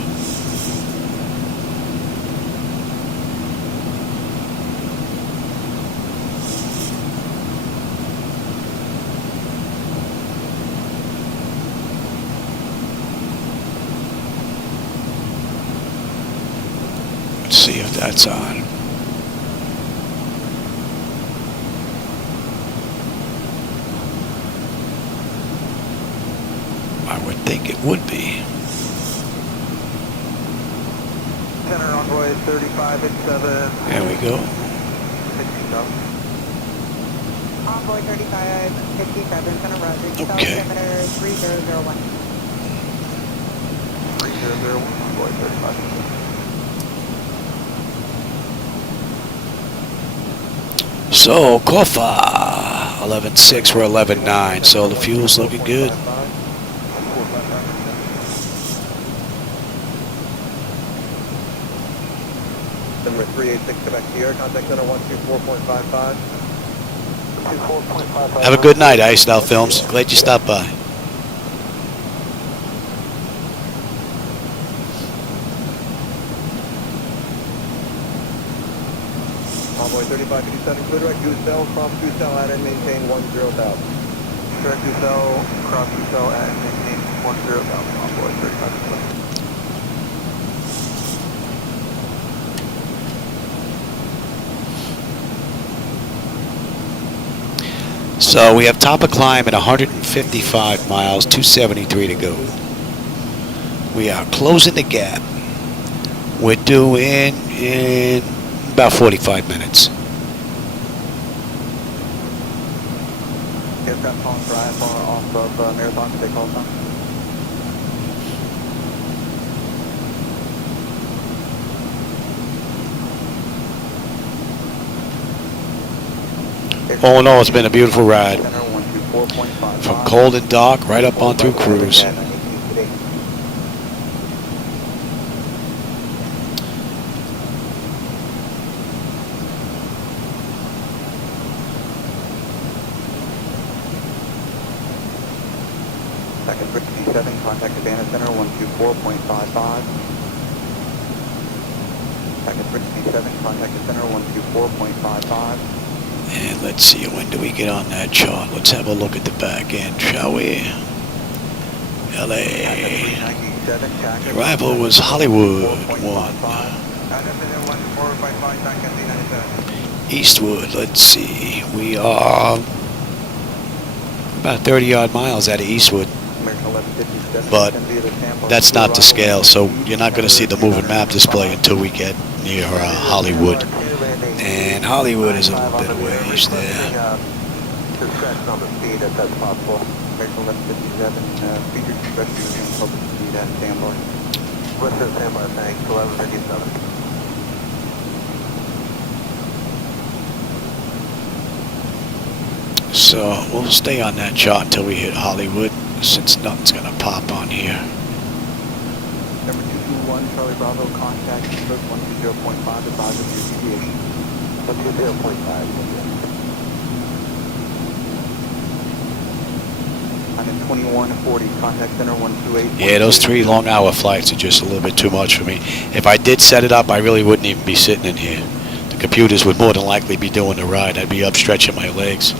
See if that's on. I would think it would be. Center runway 3587. There we go. Envoy 3557, gonna roger. Okay. Altimeter 3001. 3001, Envoy 3557. So, Kofa, 11.6, we're 11.9, so the fuel's looking good. Number 386, Quebec Sierra, contact center 124.55. 124.55. Have a good night, Ice Now Films. Glad you stopped by. Envoy 3557, clear direct Tucson, cross Tucson at and maintain 10,000. Direct Tucson, cross Tucson at and maintain 10,000. Envoy 3557. So we have top of climb at 155 miles, 273 to go. We are closing the gap. We're due in about 45 minutes. Aircraft on drive off of Marathon, take call time. All in all, it's been a beautiful ride. From cold and dark right up on through cruise. Second for B7, contact Savannah Center 124.55. Second for B7, contact the center 124.55. And let's see, when do we get on that chart? Let's have a look at the back end, shall we? LA. Arrival was Hollywood 1. Eastwood, let's see. We are about 30 odd miles out of Eastwood. But that's not to scale, so you're not going to see the moving map display until we get near Hollywood. And Hollywood is a little bit of ways there. Discretion on the speed if that's possible. American left 57, speed your discretion and public speed at standby. What's the standby, thanks, 1157. So we'll stay on that chart until we hit Hollywood, since nothing's going to pop on here. Number 221, Charlie Bravo, contact 120.5, advise of your deviation. 120.5. I'm in 2140, contact center 128. Yeah, those 3 long hour flights are just a little bit too much for me. If I did set it up, I really wouldn't even be sitting in here. The computers would more than likely be doing the ride. I'd be up stretching my legs.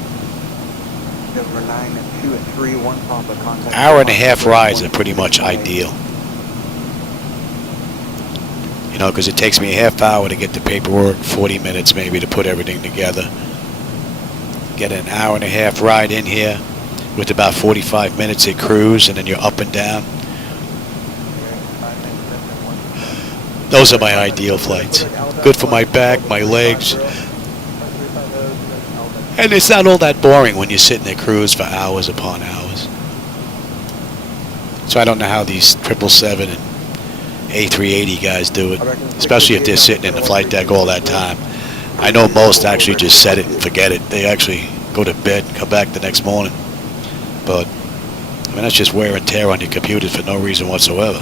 Number 9, 2 and 3, 1 Papa, contact. Hour and a half rides are pretty much ideal. You know, because it takes me a half hour to get the paperwork, 40 minutes maybe to put everything together. Get an hour and a half ride in here with about 45 minutes at cruise, and then you're up and down. Those are my ideal flights. Good for my back, my legs. And it's not all that boring when you're sitting at cruise for hours upon hours. So I don't know how these 777 and A380 guys do it, especially if they're sitting in the flight deck all that time. I know most actually just set it and forget it. They actually go to bed and come back the next morning. But, I mean, that's just wear and tear on your computer for no reason whatsoever.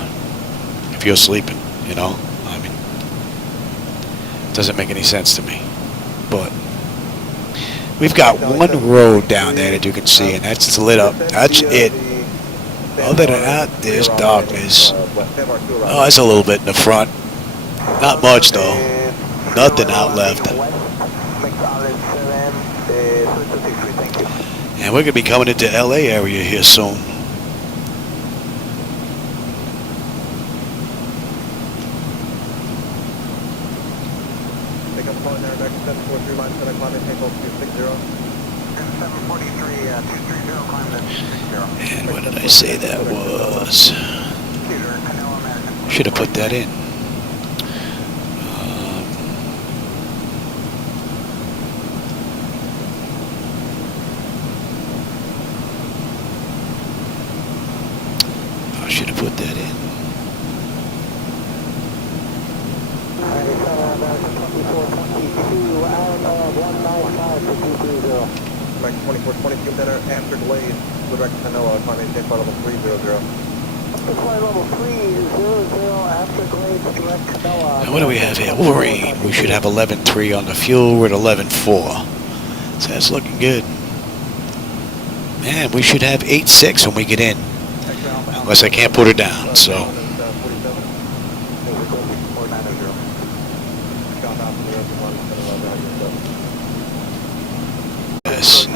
If you're sleeping, you know? I mean, it doesn't make any sense to me. But we've got one road down there that you can see, and that's lit up. That's it. Other than that, there's darkness. Oh, it's a little bit in the front. Not much, though. Nothing out left. And we're going to be coming into LA area here soon. Take up the phone there, American 743, line 7, climb in, take off 260. And 743, 230, climb in 260. And what did I say that was? Should have put that in. gonna put that in. Max 2420, fuel center, after Glade, would recommend NOAA, climb maintain flight level 300. Flight level 300 after Glade, direct Canoa. Now what do we have here? Wolverine. We should have 11.3 on the fuel. We're at 11.4. So that's looking good. Man, we should have 8.6 when we get in. Unless I can't put her down, so. Yes.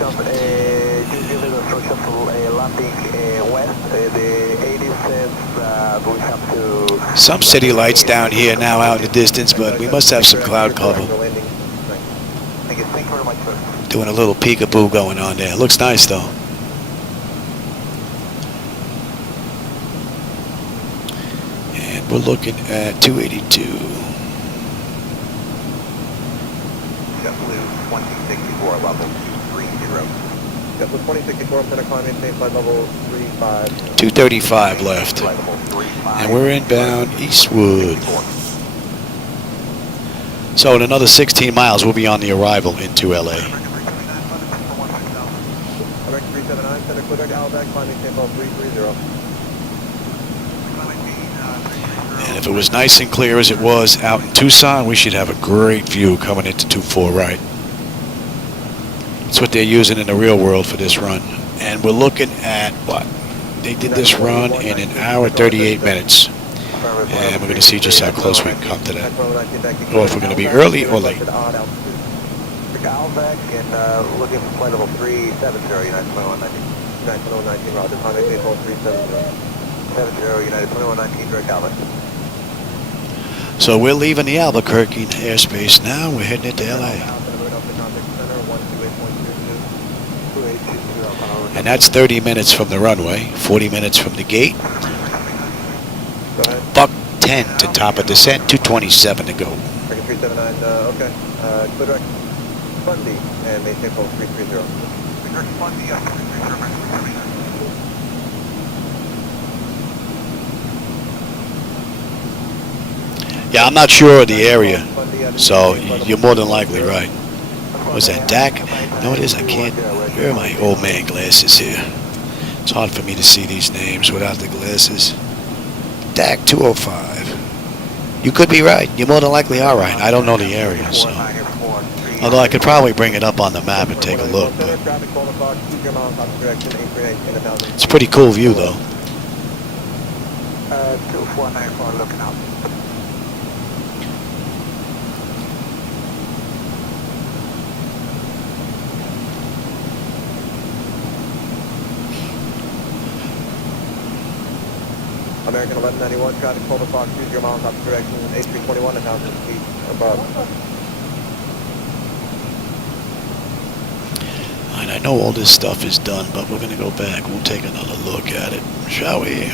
Some city lights down here now out in the distance, but we must have some cloud cover. Doing a little peekaboo going on there. Looks nice though. And we're looking at 282. JetBlue 2064 level 30. JetBlue 2064, center climb maintain flight level 35. 235 left. And we're inbound Eastwood. So in another 16 miles, we'll be on the arrival into LA. American 379, center Quebec, Albac, climb maintain level 330. And if it was nice and clear as it was out in Tucson, we should have a great view coming into 24 right. That's what they're using in the real world for this run. And we're looking at what? They did this run in an hour 38 minutes. And we're going to see just how close we can come to that. Or if we're going to be early or late. Albac and looking for flight level 370, United 2119, Roger, climb maintain level 370, United 2119, direct Albac. So we're leaving the Albuquerque airspace now. We're heading into LA. And that's 30 minutes from the runway, 40 minutes from the gate. Buck 10 to top of descent, 227 to go. 379, okay. Clear direct Bundy and maintain level 330. Direct Bundy, 330. Yeah, I'm not sure of the area, so you're more than likely right. Was that DAC? No, it is. I can't. Where are my old man glasses here? It's hard for me to see these names without the glasses. DAC 205. You could be right. You more than likely are right. I don't know the area, so. Although I could probably bring it up on the map and take a look. But it's a pretty cool view, though. 2494 looking out. American 1191, traffic Clover Fox, 20 miles opposite direction, A321, 1,000 feet above. And I know all this stuff is done, but we're going to go back. We'll take another look at it, shall we?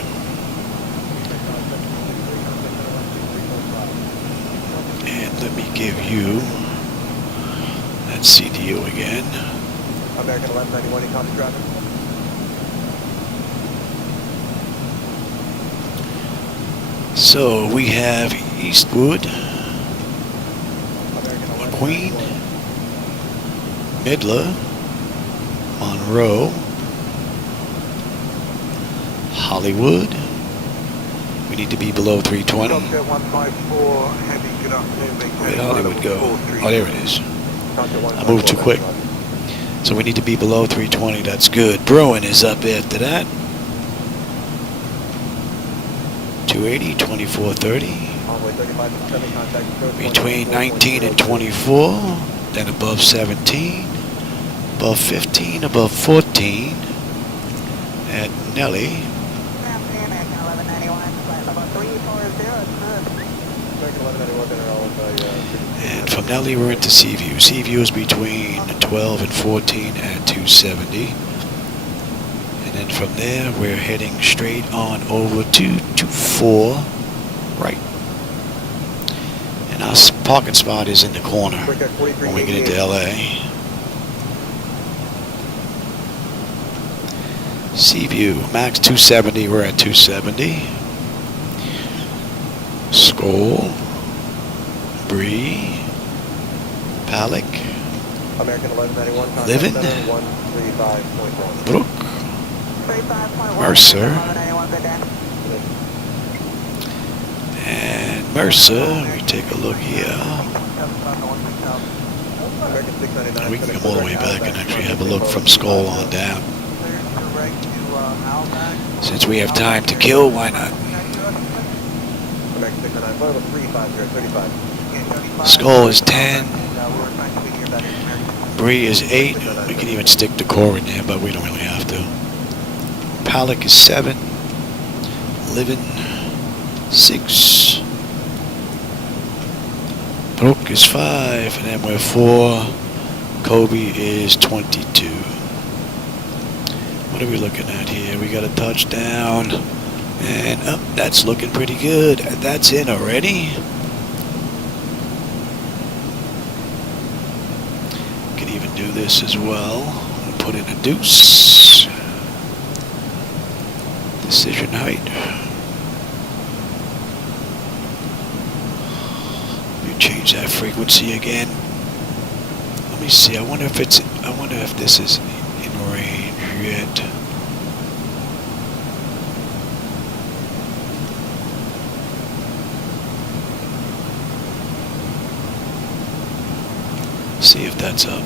And let me give you that CDU again. American 1191, you copy traffic? So we have Eastwood, McQueen, Midler, Monroe, Hollywood. We need to be below 320. Where did Hollywood go? Oh, there it is. I moved too quick. So we need to be below 320. That's good. Bruin is up after that. 280, 2430. Between 19 and 24. Then above 17. Above 15, above 14. At Nelly. And from Nelly we're into Seaview. Seaview is between 12 and 14 at 270. And then from there we're heading straight on over to 24 right. And our parking spot is in the corner when we get into LA. Seaview, max 270, we're at 270. Skoll, Bree, Palick, American 1191, contact Livin, center 135.1. Brook, 35.1. Mercer, 1191, good day. and Mercer. We take a look here. American 699. And we can come all the way back and actually have a look from Skoll on down. Since we have time to kill, why not? American 699, level 350, 35. Skoll is 10. Bree is 8. We can even stick the core in there, but we don't really have to. Palick is 7. Livin 6. Brook is 5, and then we're 4. Kobe is 22. What are we looking at here? We got a touchdown, and that's looking pretty good. That's in already. Can even do this as well. We'll put in a deuce. Decision height. Change that frequency again. Let me see. I wonder if this is in range yet. See if that's up.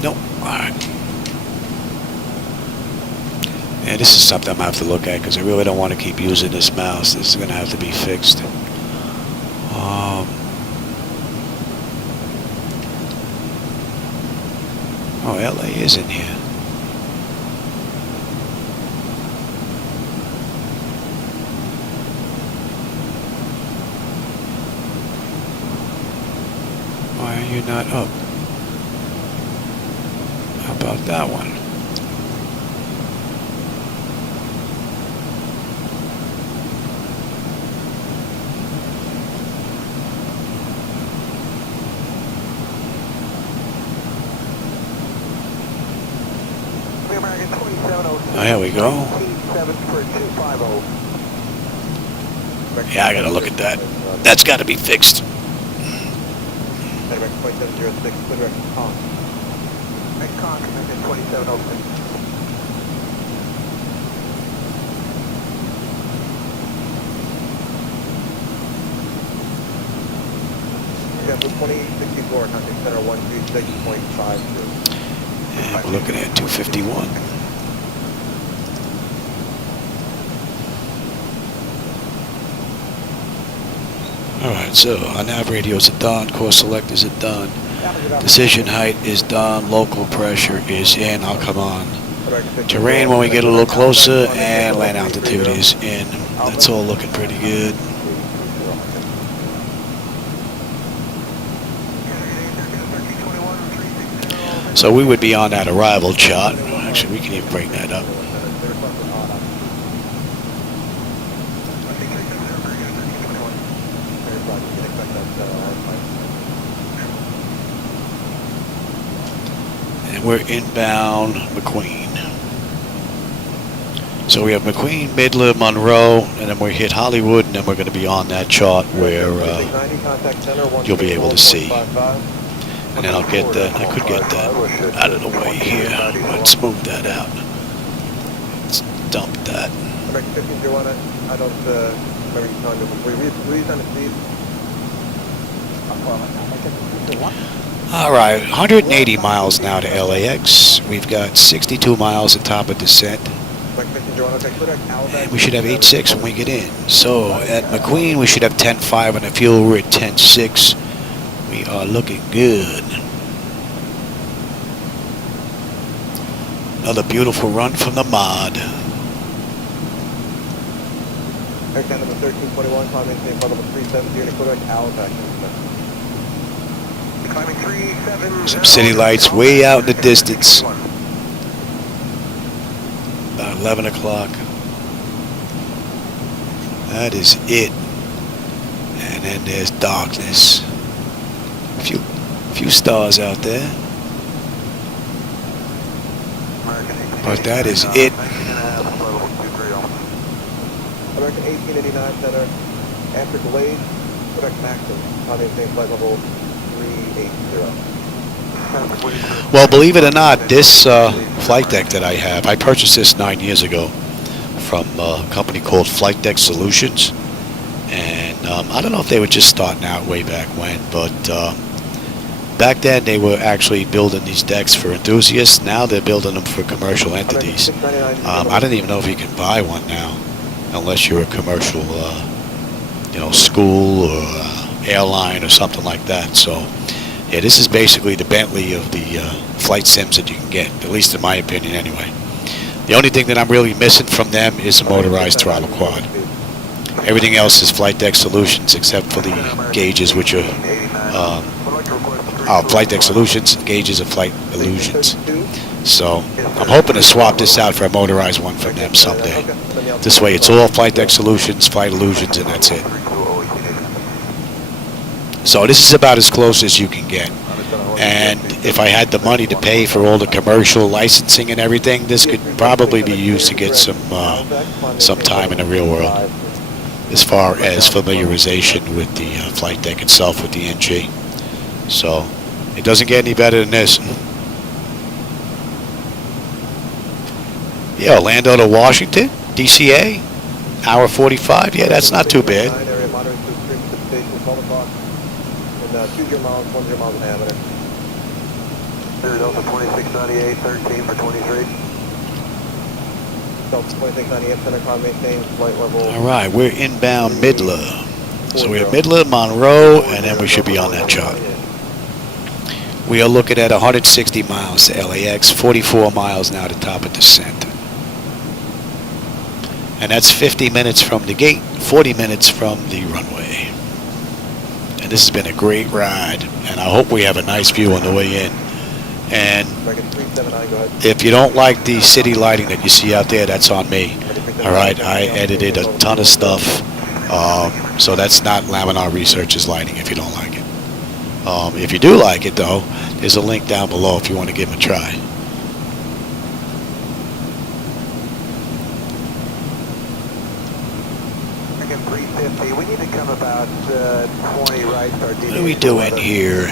Nope. Alright. Yeah, this is something I'm going to have to look at because I really don't want to keep using this mouse. This is going to have to be fixed. Oh, LA is in here. Why are you not up? How about that one? Oh, here we go. Yeah, I gotta look at that. That's gotta be fixed. And we're looking at 251. Alright, so our nav radios are done, course selectors are done, decision height is done, local pressure is in, I'll come on. Terrain when we get a little closer, and land altitude is in. That's all looking pretty good. So we would be on that arrival chart. Actually, we can even bring that up. And we're inbound McQueen. So we have McQueen, Midler, Monroe, and then we hit Hollywood, and then we're going to be on that chart where you'll be able to see. And then I'll get that, I could get that out of the way here. Let's move that out. Let's dump that. All right, 180 miles now to LAX. We've got 62 miles at top of descent. And we should have 8.6 when we get in. So at McQueen, we should have 10.5 on the fuel. We're at 10.6. We are looking good. Another beautiful run from the mod. Some city lights way out in the distance. About 11 o'clock. That is it. And then there's darkness. Few stars out there. But that is it. American 1889 Center, after delays, Quebec maximum, on the same flight level 380. Well, believe it or not, this flight deck that I have, I purchased this 9 years ago from a company called Flightdeck Solutions. And I don't know if they were just starting out way back when, but back then they were actually building these decks for enthusiasts. Now they're building them for commercial entities. I don't even know if you can buy one now, unless you're a commercial, school or airline or something like that. So, yeah, this is basically the Bentley of the flight sims that you can get, at least in my opinion anyway. The only thing that I'm really missing from them is a motorized throttle quad. Everything else is Flightdeck Solutions except for the gauges, which are Flightdeck Solutions, gauges of Flight Illusions. So I'm hoping to swap this out for a motorized one from them someday. This way it's all Flightdeck Solutions, Flight Illusions, and that's it. So this is about as close as you can get. And if I had the money to pay for all the commercial licensing and everything, this could probably be used to get some time in the real world, as far as familiarization with the flight deck itself with the NG. So it doesn't get any better than this. Yeah, Orlando to Washington, DCA, hour 45. Yeah, that's not too bad. 20 miles, 10 miles in diameter. Delta 2698, 13 for 23. Delta 2698, center con maintain flight level. All right, we're inbound Midler. So we have Midler, Monroe, and then we should be on that chart. We are looking at 160 miles to LAX, 44 miles now to top of descent. And that's 50 minutes from the gate, 40 minutes from the runway. And this has been a great ride, and I hope we have a nice view on the way in. And if you don't like the city lighting that you see out there, that's on me. All right, I edited a ton of stuff, so that's not Laminar Research's lighting if you don't like it. If you do like it, though, there's a link down below if you want to give it a try. We need to come about 20 right. What are we doing here?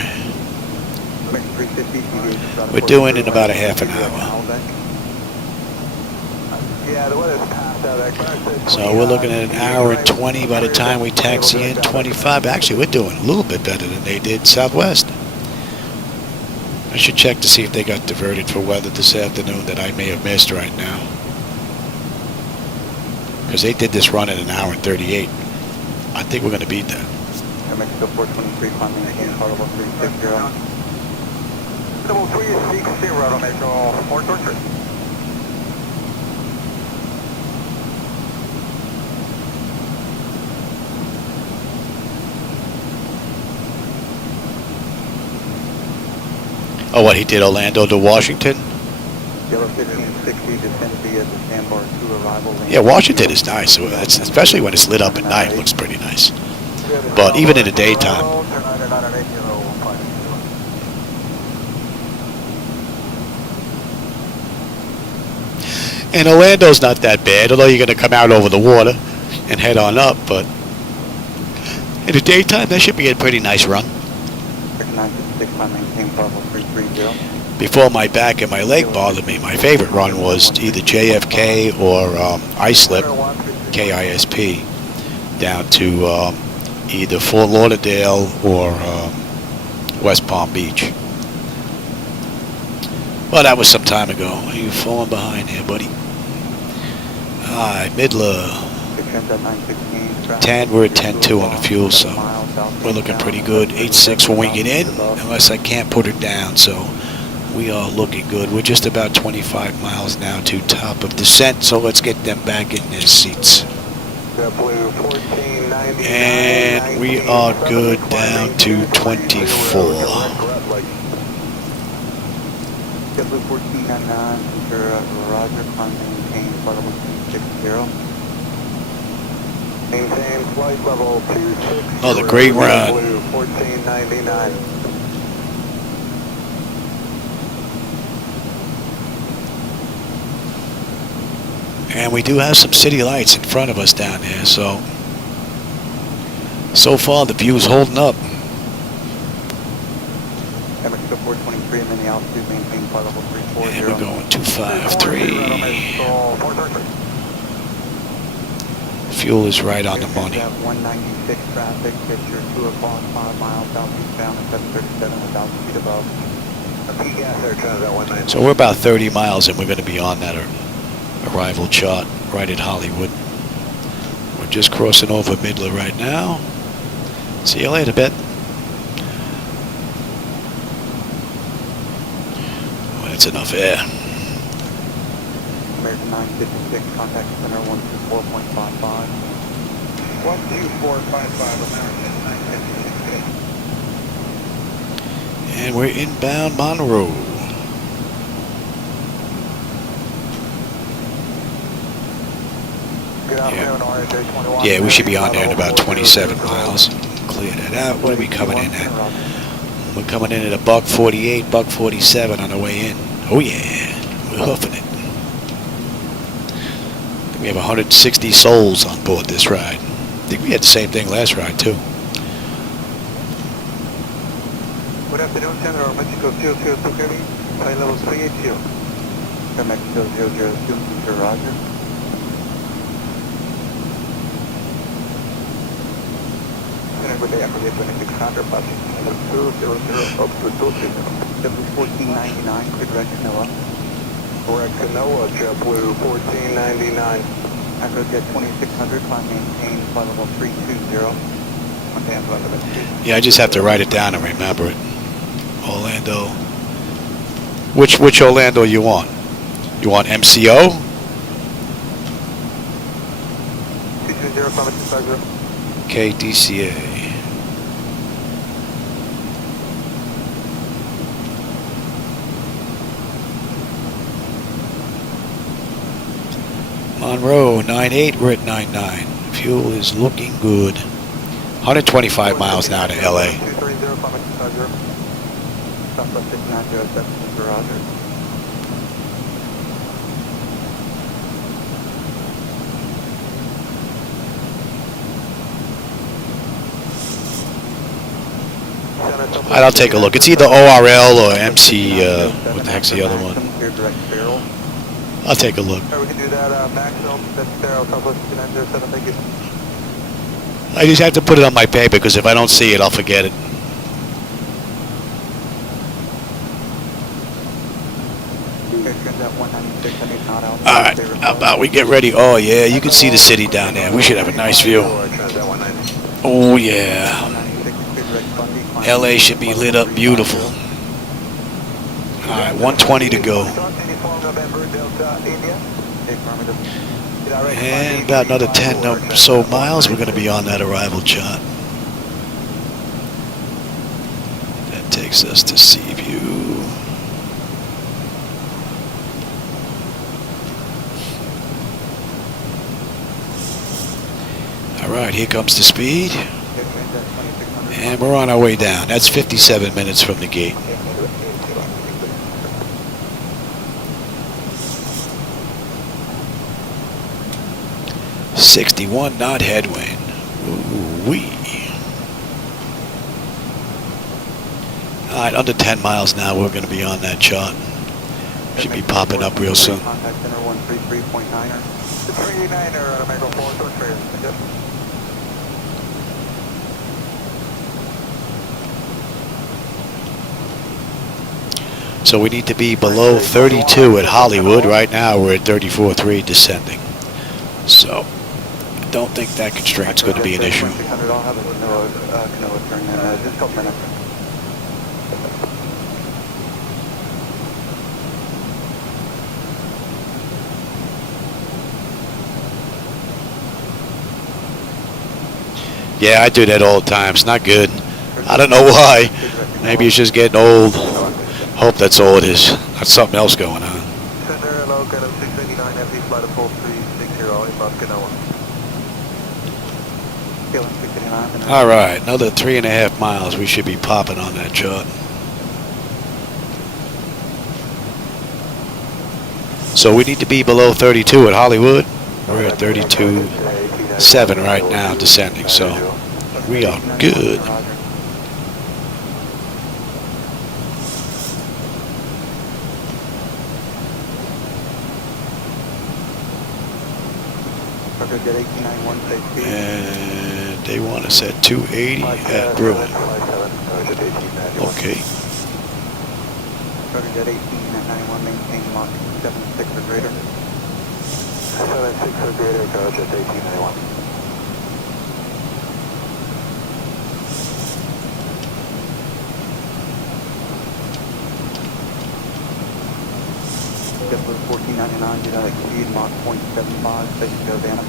We're doing in about a half an hour. So we're looking at an hour and 20 by the time we taxi in, 25. Actually, we're doing a little bit better than they did Southwest. I should check to see if they got diverted for weather this afternoon that I may have missed right now. Because they did this run in an hour and 38. I think we're going to beat that. Mexico 423, climbing again, Carnival 360. Double 360, Metro 423. Oh, what, he did Orlando to Washington? Yellow 1560, descend via the sandbar to arrival. Yeah, Washington is nice, especially when it's lit up at night. It looks pretty nice. But even in the daytime. And Orlando's not that bad, although you're going to come out over the water and head on up. But in the daytime, that should be a pretty nice run. Before my back and my leg bothered me, my favorite run was either JFK or Islip, KISP, down to either Fort Lauderdale or West Palm Beach. Well, that was some time ago. You're falling behind here, buddy. All right, Midler. 10, we're at 10.2 on the fuel, so we're looking pretty good. 8.6 when we get in, unless I can't put it down, so we are looking good. We're just about 25 miles now to top of descent, so let's get them back in their seats. And we are good down to 24. JetBlue 1499, Roger, climb maintain, flight level 360. Maintain flight level 26. Oh, the great run. Blue 1499. And we do have some city lights in front of us down there, so far the view's holding up. Mexico 423, I'm in the altitude, maintain flight level 340. And we're going 253. Fuel is right on the money. 196 traffic, picture 2 o'clock, 5 miles southeastbound at 737, 1,000 feet above. So we're about 30 miles and we're going to be on that arrival chart right at Hollywood. We're just crossing over Midler right now. See you later, Bet. Well, that's enough air. American 956, contact center 124.55. 12455, American 956. And we're inbound Monroe. Good afternoon, RJ 21. Yeah, we should be on there in about 27 miles. Clear that out. What are we coming in at? We're coming in at a $148, $147 on the way in. Oh yeah, we're hoofing it. We have 160 souls on board this ride. I think we had the same thing last ride too. Good afternoon, General Mexico 002 Heavy, flight level 380. Mexico 002, Roger. Good day, after 2600, passing 200 up to 230. W1499, quick direct Canoa. Correct, Canoa, JetBlue 1499. After get 2600, climb maintain flight level 320. Yeah, I just have to write it down and remember it. Orlando. Which Orlando you want? You want MCO? 220, KDCA. Monroe, 98, we're at 99. Fuel is looking good. 125 miles now to LA. Southwest 907, Roger. I'll take a look. It's either ORL or MC, what the heck's the other one? I'll take a look. We can do that, Maximum, that's Southwest 907, thank you. I just have to put it on my paper because if I don't see it, I'll forget it. Alright, how about we get ready? Oh yeah, you can see the city down there. We should have a nice view. Oh yeah. LA should be lit up beautiful. Alright, 120 to go. And about another 10 or so miles, we're going to be on that arrival chart. That takes us to Seaview. Alright, here comes the speed. And we're on our way down. That's 57 minutes from the gate. .61 knot headwind. Ooh-wee. All right, under 10 miles now, we're going to be on that chart. Should be popping up real soon. Contact center 133.9er. 39er, American 423. So we need to be below 32 at Hollywood. Right now, we're at 34.3 descending. So I don't think that constraint's going to be an issue. I'll have a Canoa turn in just a couple minutes. Yeah, I do that all the time. It's not good. I don't know why. Maybe it's just getting old. Hope that's all it is. That's something else going on. Center, hello, Canoa 689, FD flight of full 360, inbound Canoa. All right, another 3.5 miles. We should be popping on that chart. So we need to be below 32 at Hollywood. We're at 32.7 right now, descending. So we are good. And they want us at 280 at Bruin. Okay. Started at 18 at 91, maintain Mach 76 or greater. 76 or greater, approach at 1891. JetBlue 1499, do not exceed Mach 0.75, station go Vanna.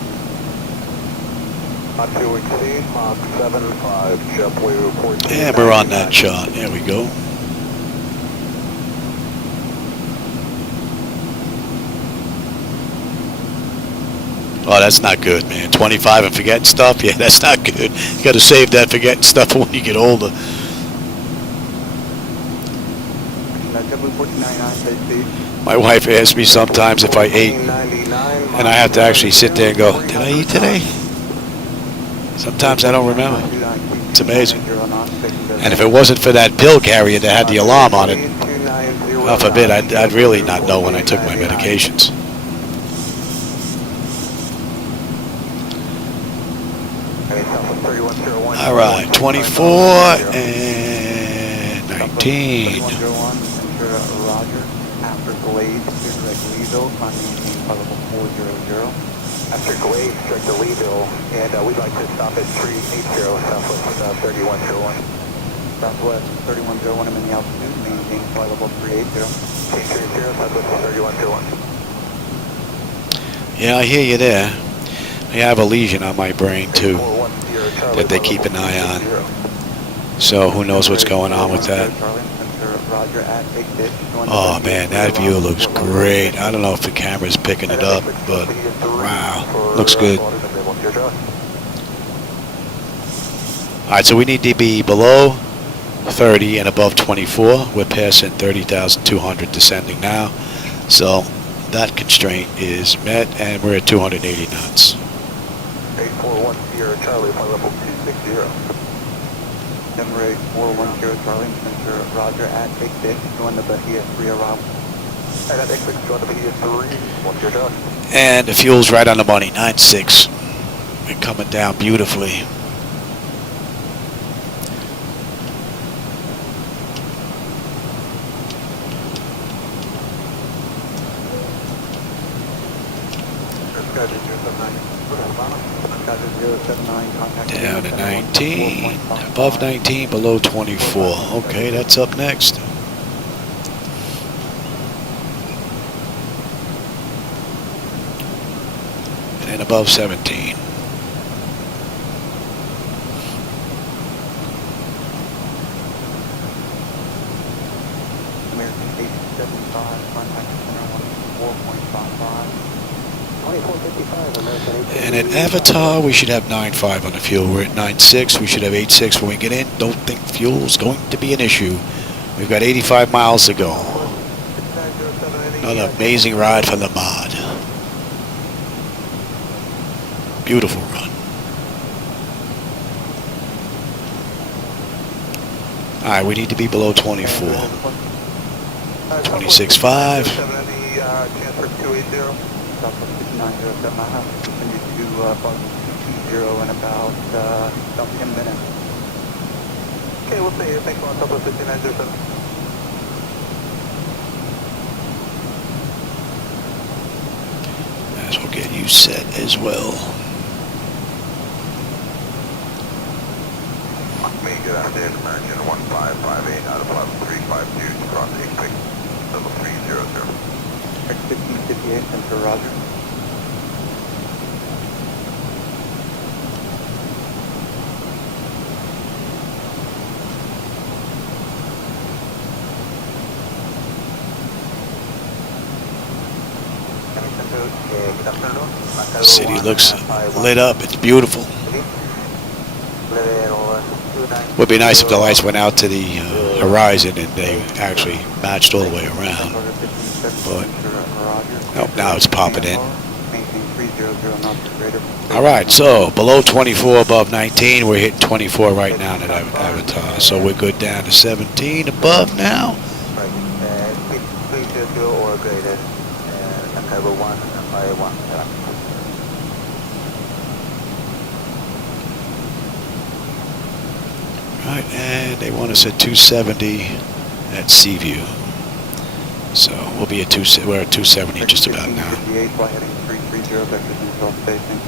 Not to exceed Mach 75, JetBlue 1499. And we're on that chart. There we go. Oh, that's not good, man. 25 and forgetting stuff? Yeah, that's not good. You got to save that forgetting stuff for when you get older. My wife asks me sometimes if I ate, and I have to actually sit there and go, did I eat today? Sometimes I don't remember. It's amazing. And if it wasn't for that pill carrier that had the alarm on it, God forbid, I'd really not know when I took my medications. All right, 24 and 19. Roger, after Glade, direct Leeville, on maintain flight level 400. After Glade, direct to Leeville, and we'd like to stop at 380, Southwest 3101. Southwest 3101, I'm in the altitude, maintain flight level 380. 380, Southwest 3101. Yeah, I hear you there. I have a lesion on my brain too that they keep an eye on. So who knows what's going on with that. Oh man, that view looks great. I don't know if the camera's picking it up, but wow, looks good. Alright, so we need to be below 30 and above 24. We're passing 30,200 descending now. So that constraint is met and we're at 280 knots. 841 Sierra Charlie, flight level 260. Number 8410 Charlie, center Roger at 86, join the Bahia 3 arrival. And at 86, join the Bahia 3, 10. And the fuel's right on the money, 9.6. We're coming down beautifully. Down to 19, above 19, below 24. Okay, that's up next. And above 17. American 875, contact center 4.55. And at Avatar, we should have 9.5 on the fuel. We're at 9.6. We should have 8.6 when we get in. Don't think fuel's going to be an issue. We've got 85 miles to go. Another amazing ride for the mod. Beautiful run. All right, we need to be below 24. 26.5. Southwest 5907, I have to continue to flight 220 in about 10 minutes. Okay, we'll stay here. Thanks a lot, Southwest 5907. Might as well get you set as well. May good afternoon, American 1558 out of level 352 to cross 86, level 300. 1558, center Roger. The city looks lit up. It's beautiful. Would be nice if the lights went out to the horizon and they actually matched all the way around. But nope, now it's popping in. All right, so below 24, above 19. We're hitting 24 right now at Avatar. So we're good down to 17 above now. Or greater, cover 1 and fire 1. Right, and they want us at 270 at Seaview. So we'll be at we're at 270 just about now. 58, fly heading 330, vectors control spacing.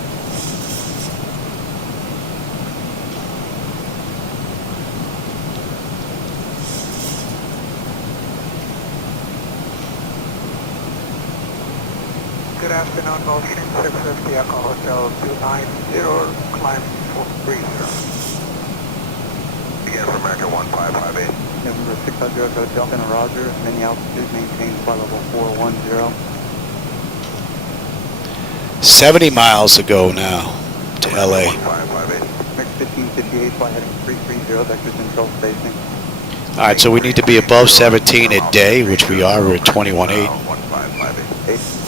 Good afternoon, motion 650 Echo Hotel 290, climb 430. Again for American 1558. November 600 Echo Delta and Roger, mini altitude, maintain flight level 410. 70 miles to go now to LA. Next 1558, fly heading 330, vectors control spacing. All right, so we need to be above 17 a day, which we are. We're at 21.8. 1558.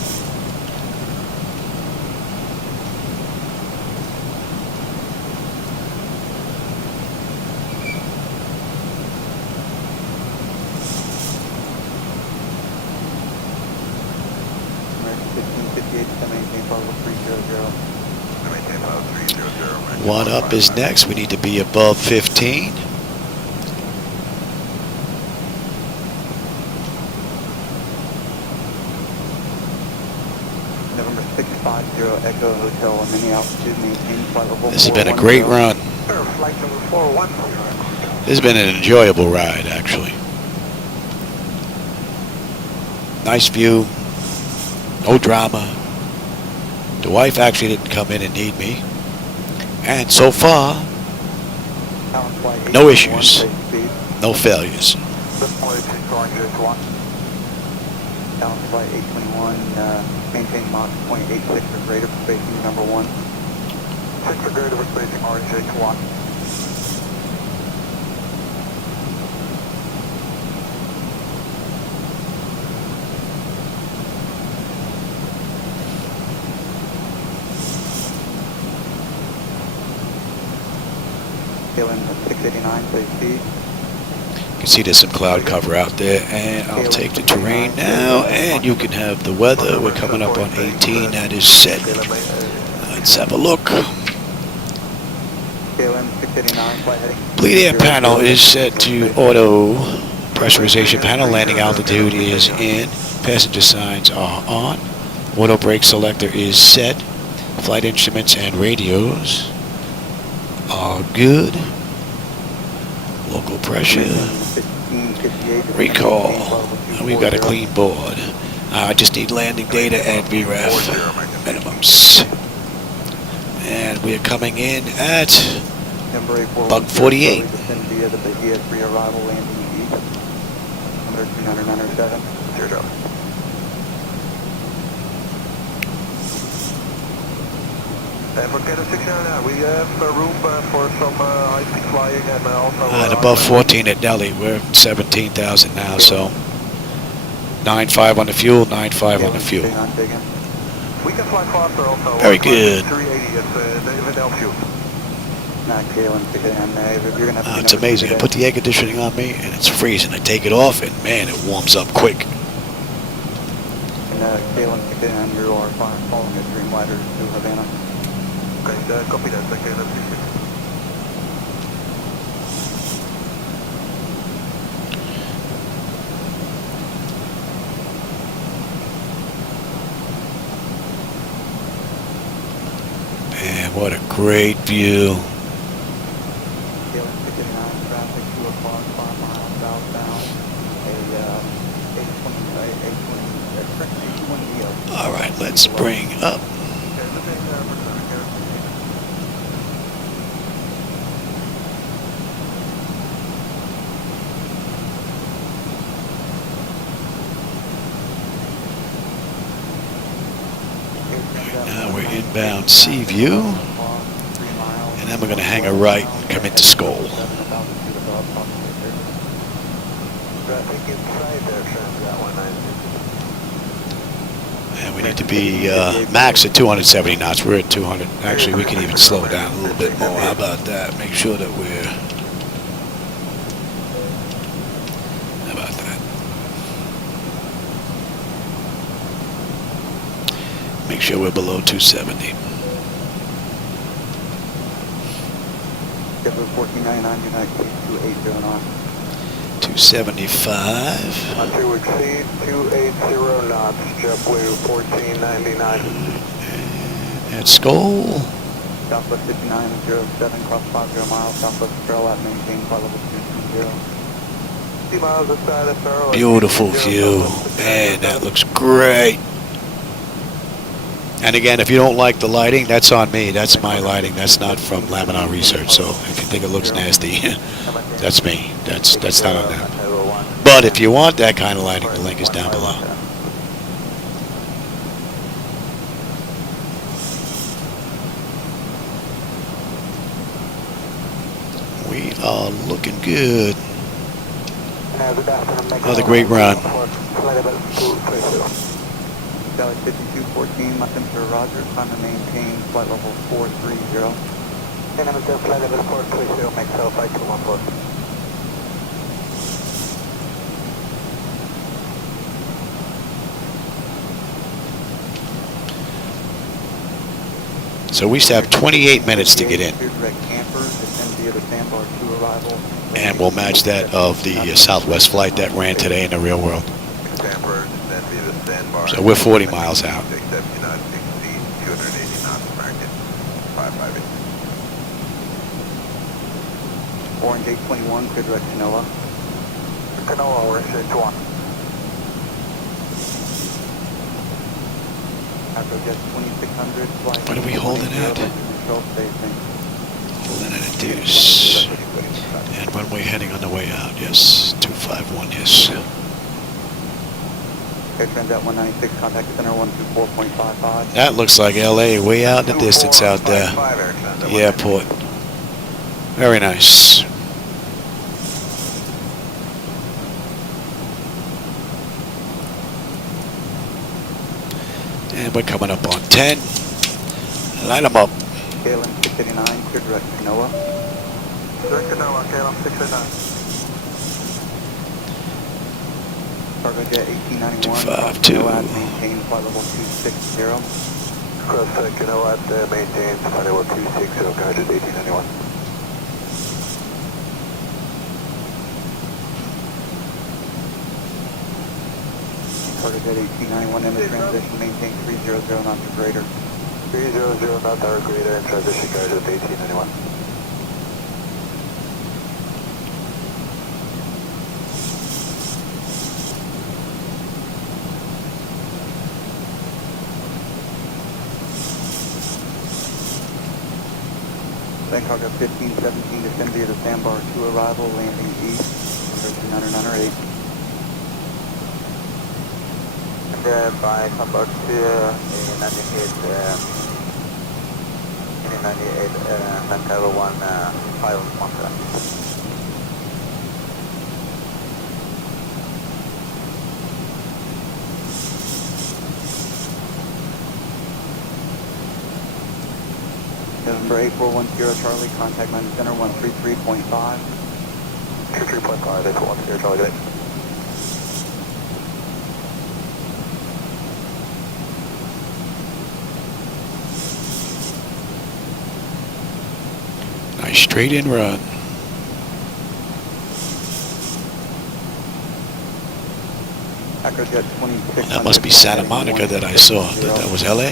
One up is next. We need to be above 15. November 650 Echo Hotel, mini altitude, maintain flight level 410. This has been a great run. Flight number 410. This has been an enjoyable ride, actually. Nice view. No drama. The wife actually didn't come in and need me. And so far, no issues, no failures. Down flight 821, maintain Mach 0.86 or greater for spacing number 1. 6 or greater for spacing orange H1. KLM 689, phase B. You can see there's some cloud cover out there, and I'll take the terrain now, and you can have the weather. We're coming up on 18. That is set. Let's have a look. KLM 689, flight heading. Bleed air panel is set to auto. Pressurization panel. Landing altitude is in. Passenger signs are on. Auto brake selector is set. Flight instruments and radios are good. Local pressure. Recall. We've got a clean board. I just need landing data and VREF minimums. And we're coming in at bug 48. Via the Bahia 3 arrival landing east. Number 397. Zero. For KTUS, we have room for some high-speed flying and also... And above 14 at Delhi. We're 17,000 now, so 9.5 on the fuel, 9.5 on the fuel. We can fly faster also. Very good. 380 if it helps you. It's amazing. I put the air conditioning on me, and it's freezing. I take it off, and man, it warms up quick. KLM 689, you are following the Dreamliner to Havana. Okay, copy that, KLM 689. Man, what a great view. KLM 689, traffic 2 o'clock, 5 miles southbound. All right, let's bring up. Now we're inbound Seaview, and then we're going to hang a right and come into Skoal. traffic inside there, Transat 196. And we need to be max at 270 knots. We're at 200. Actually, we can even slow down a little bit more. How about that? Make sure that we're... How about that? Make sure we're below 270. Schedule 1499, United States 280 knots. 275. Not to exceed 280 knots, JetBlue 1499. At Skull. Southwest 5907, cross 50 miles, Southwest Airlines, maintain flight level 220. 50 miles outside of Farrell. Beautiful view. Man, that looks great. And again, if you don't like the lighting, that's on me. That's my lighting. That's not from Laminar Research. So if you think it looks nasty, that's me. That's not on them. But if you want that kind of lighting, the link is down below. We are looking good. Another great run. Dallas 5214, my temperature Roger, time to maintain flight level 430. And I'm at flight level 430, make cell flight 214. So we still have 28 minutes to get in. And we'll match that of the Southwest flight that ran today in the real world. So we're 40 miles out. Orange 821, clear direct Canoa. Canoa, Orange 821. Afrojet 2600, flight. What are we holding at? Control station. Holding at a deuce. And runway heading on the way out, yes. 251, yes. Air Transat 196, contact center 124.55. That looks like LA, way out in the distance out there. The airport. Very nice. And we're coming up on 10. Line them up. KLM 689, clear direct Canoa. Direct Canoa, KLM 689. Cargo Jet 1891. 252. Maintain flight level 260. Cross Canoa at maintain flight level 260, Cargo Jet 1891. Cargo Jet 1891 in the transition, maintain 300 knots or greater. 300 knots or greater in transition, Cargo Jet 1891. Then cargo 1517, descend via the sandbar 2 arrival, landing east, number 2998. By sandbar 2, 98, 901, 517. November 8410 Charlie, contact line center 133.5. 33.5, 8410 Charlie, good. Nice straight in run. Acrojet 26. That must be Santa Monica that I saw. I thought that was LA.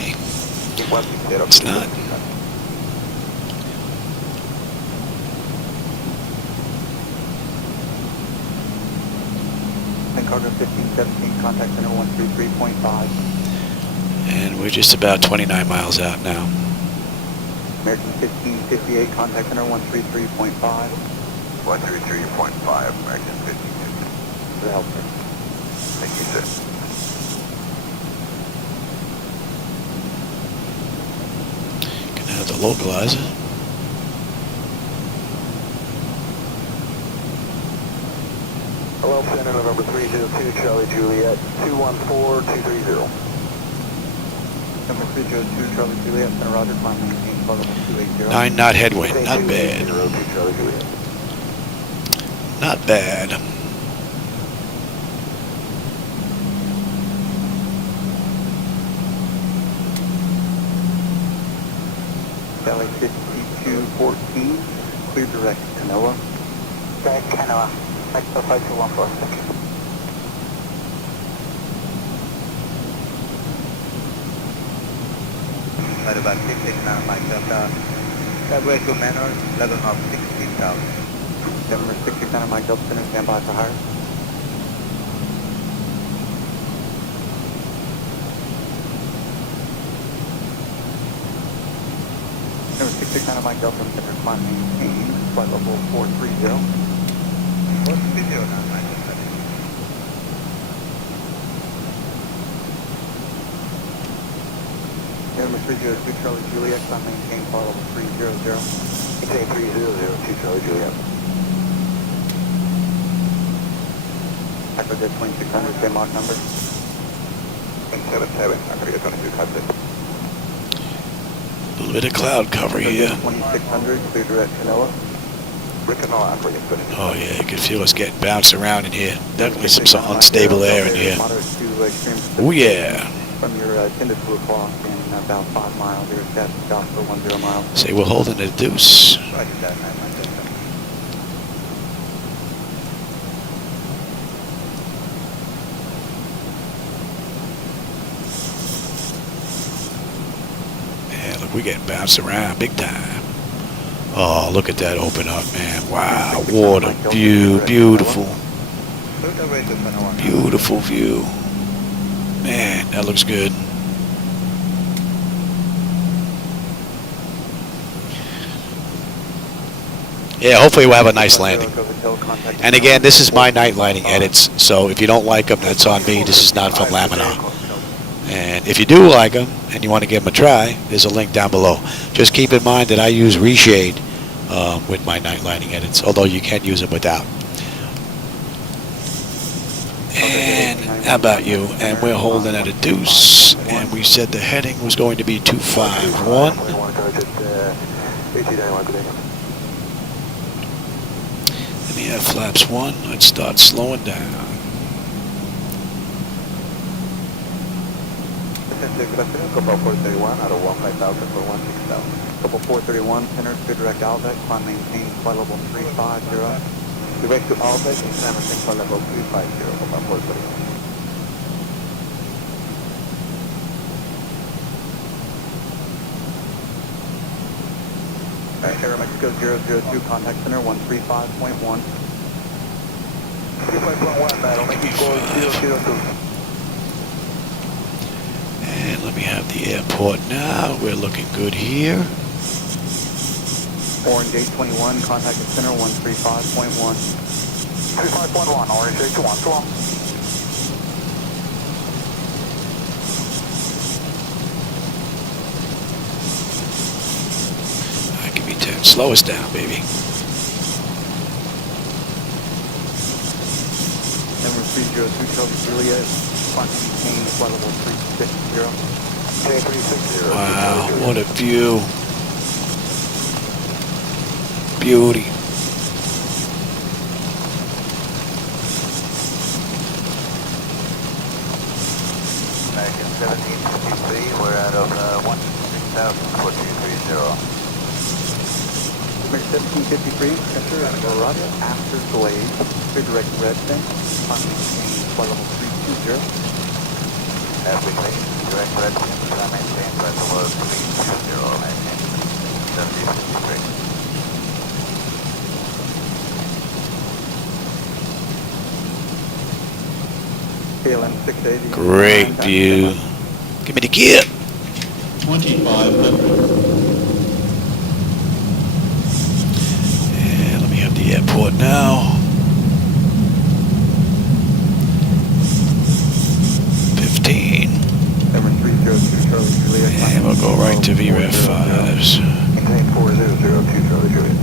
It's not. Cargo 1517, contact center 133.5. And we're just about 29 miles out now. American 1558, contact center 133.5. 133.5, American 1550. The help, sir. Thank you, sir. Can have the localizer. Hello, Center Center November 302, Charlie Juliet, 214230. Number 302, Charlie Juliet, Center Roger, climb maintain flight level 280. 9 knot headwind, not bad. Charlie Juliet. Not bad. Valley 5214, clear direct Canoa. Direct Canoa, Mexico 5214, thank you. At about 669 Mike Delta, February to Manor, level of 16,000. Number 669 Mike Delta, Center, stand by for hire. Number 669 Mike Delta, Center, climb maintain, flight level 430. 430 now, Mike Delta. Number 302, Charlie Juliet, climb maintain, flight level 300. Maintain 3002, Charlie Juliet. Echo Jet 2600, same Mach number. 177, Echo Jet 2600. A little bit of cloud cover here. 2600, clear direct Canoa. Canoa, Echo Jet 2600. Oh yeah, you can feel us getting bounced around in here. Definitely some unstable air in here. Moderate to extreme Oh yeah. from your 10 to 2 o'clock in about 5 miles. Your status south for 10 miles. Say we're holding a deuce. Roger that, 9 Yeah, look, we're getting bounced around big time. Oh, look at that open up, man. Wow, water view, beautiful. Beautiful view. Man, that looks good. Yeah, hopefully we'll have a nice landing. And again, this is my night lighting edits, so if you don't like them, that's on me. This is not from Laminar. And if you do like them and you want to give them a try, there's a link down below. Just keep in mind that I use reshade with my night lighting edits, although you can use them without. And how about you? And we're holding at a deuce, and we said the heading was going to be 251. And the F flaps 1. Let's start slowing down. Couple 431 out of 15000 for 16000. Couple 431, center, clear direct Alvec, climb maintain, flight level 350. Direct to Alvec, and climb maintain, flight level 350, couple 431. Alright, Aero Mexico 002, contact center 135.1. 3.1, battle, making score 002. And let me have the airport now. We're looking good here. Orange 821, contact the center 135.1. 35.1, Orange 821, Alright, give me 10. Slow us down, baby. Number 302, Charlie Juliet, climb maintain, flight level 360. Wow, what a view. Beauty. American 1753, we're out of 160,4230. American 1753, enter at Roger after Glade, clear direct Redfin, climb maintain, flight level 320. African, direct red, maintain flight level 320, maintain 1753. KLM 680. Great view. Give me the gear. 2500. And let me have the airport now. 15. Number 302, Charlie Juliet. And we'll go right to VREF 5s. Maintain 4002, Charlie Juliet.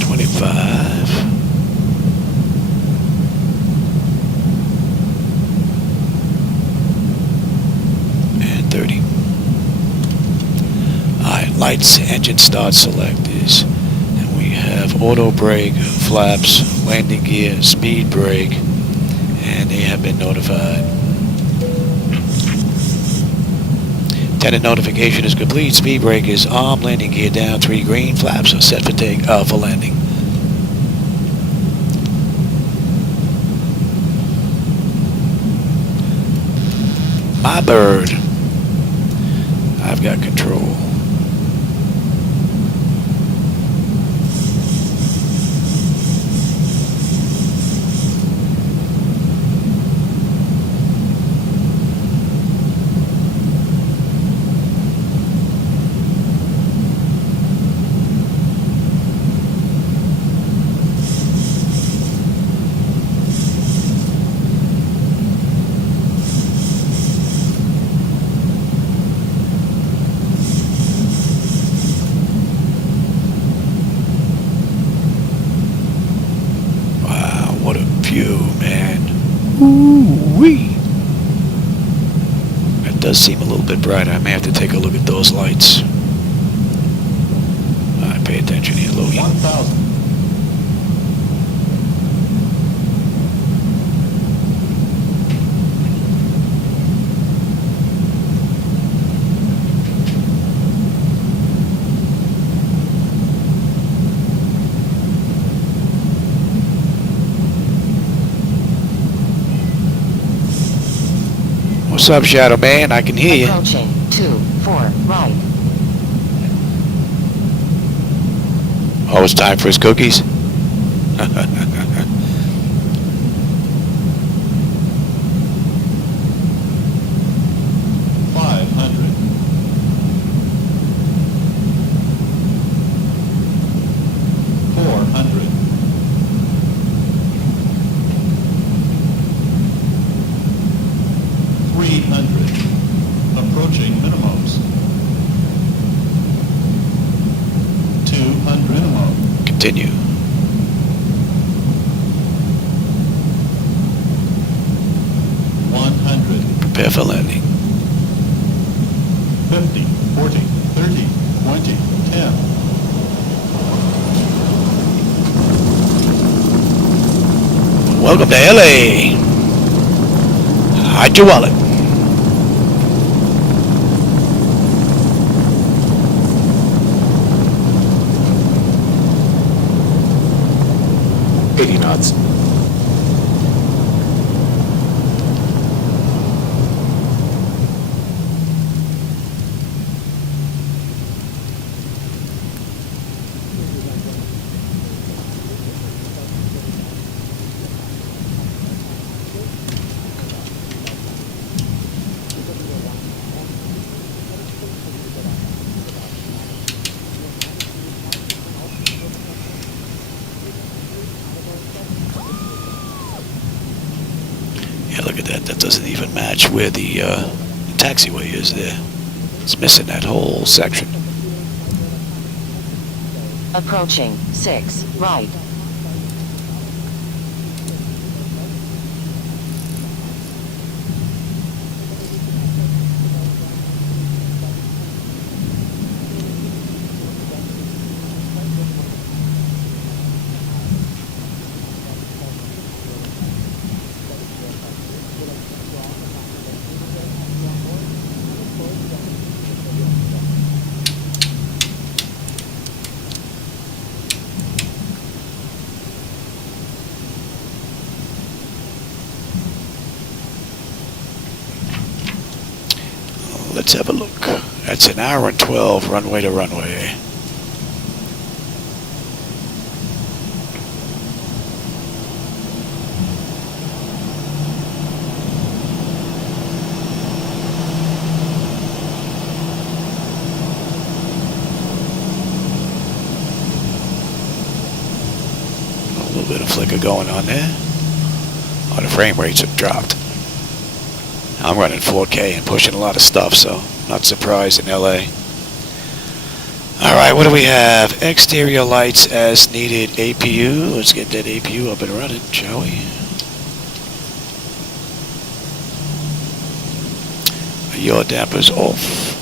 25. lights, engine start selectors. And we have auto brake, flaps, landing gear, speed brake, and they have been notified. Tenant notification is complete. Speed brake is on. Landing gear down. 3 green. Flaps are set for for landing. My bird. I've got control. Does seem a little bit brighter. I may have to take a look at those lights. Alright, pay attention here, Louie. 1,000. What's up, Shadow Man? I can hear you. Approaching 24 right. Oh, it's time for his cookies? 500. 400. 300. Approaching minimums. 200. Minimum. Continue. 100. Prepare for landing. 50, 40, 30, 20, 10. Welcome to LA. Hide your wallet. Knots. Look at that. That doesn't even match where the taxiway is there. It's missing that whole section. Approaching 6 right. Let's have a look. That's an hour and 12 runway to runway. A little bit of flicker going on there. Oh, the frame rates have dropped. I'm running 4K and pushing a lot of stuff, so not surprised in LA. Alright, what do we have? Exterior lights as needed. APU. Let's get that APU up and running, shall we? Yaw dampers off.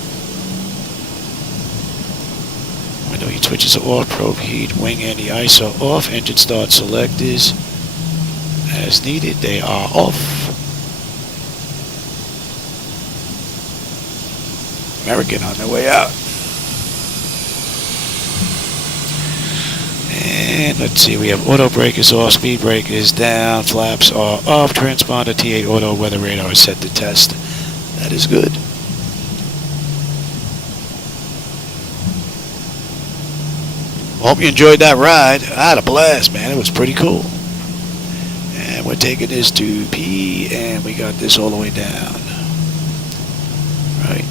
Window heat switches are off. Probe heat, wing anti-ice are off. Engine start selectors as needed. They are off. American on their way out. And let's see, we have auto breakers off, speed breakers down, flaps are off, transponder T8 auto weather radar is set to test. That is good. Hope you enjoyed that ride. I had a blast, man. It was pretty cool. And we're taking this to P, and we got this all the way down. Right.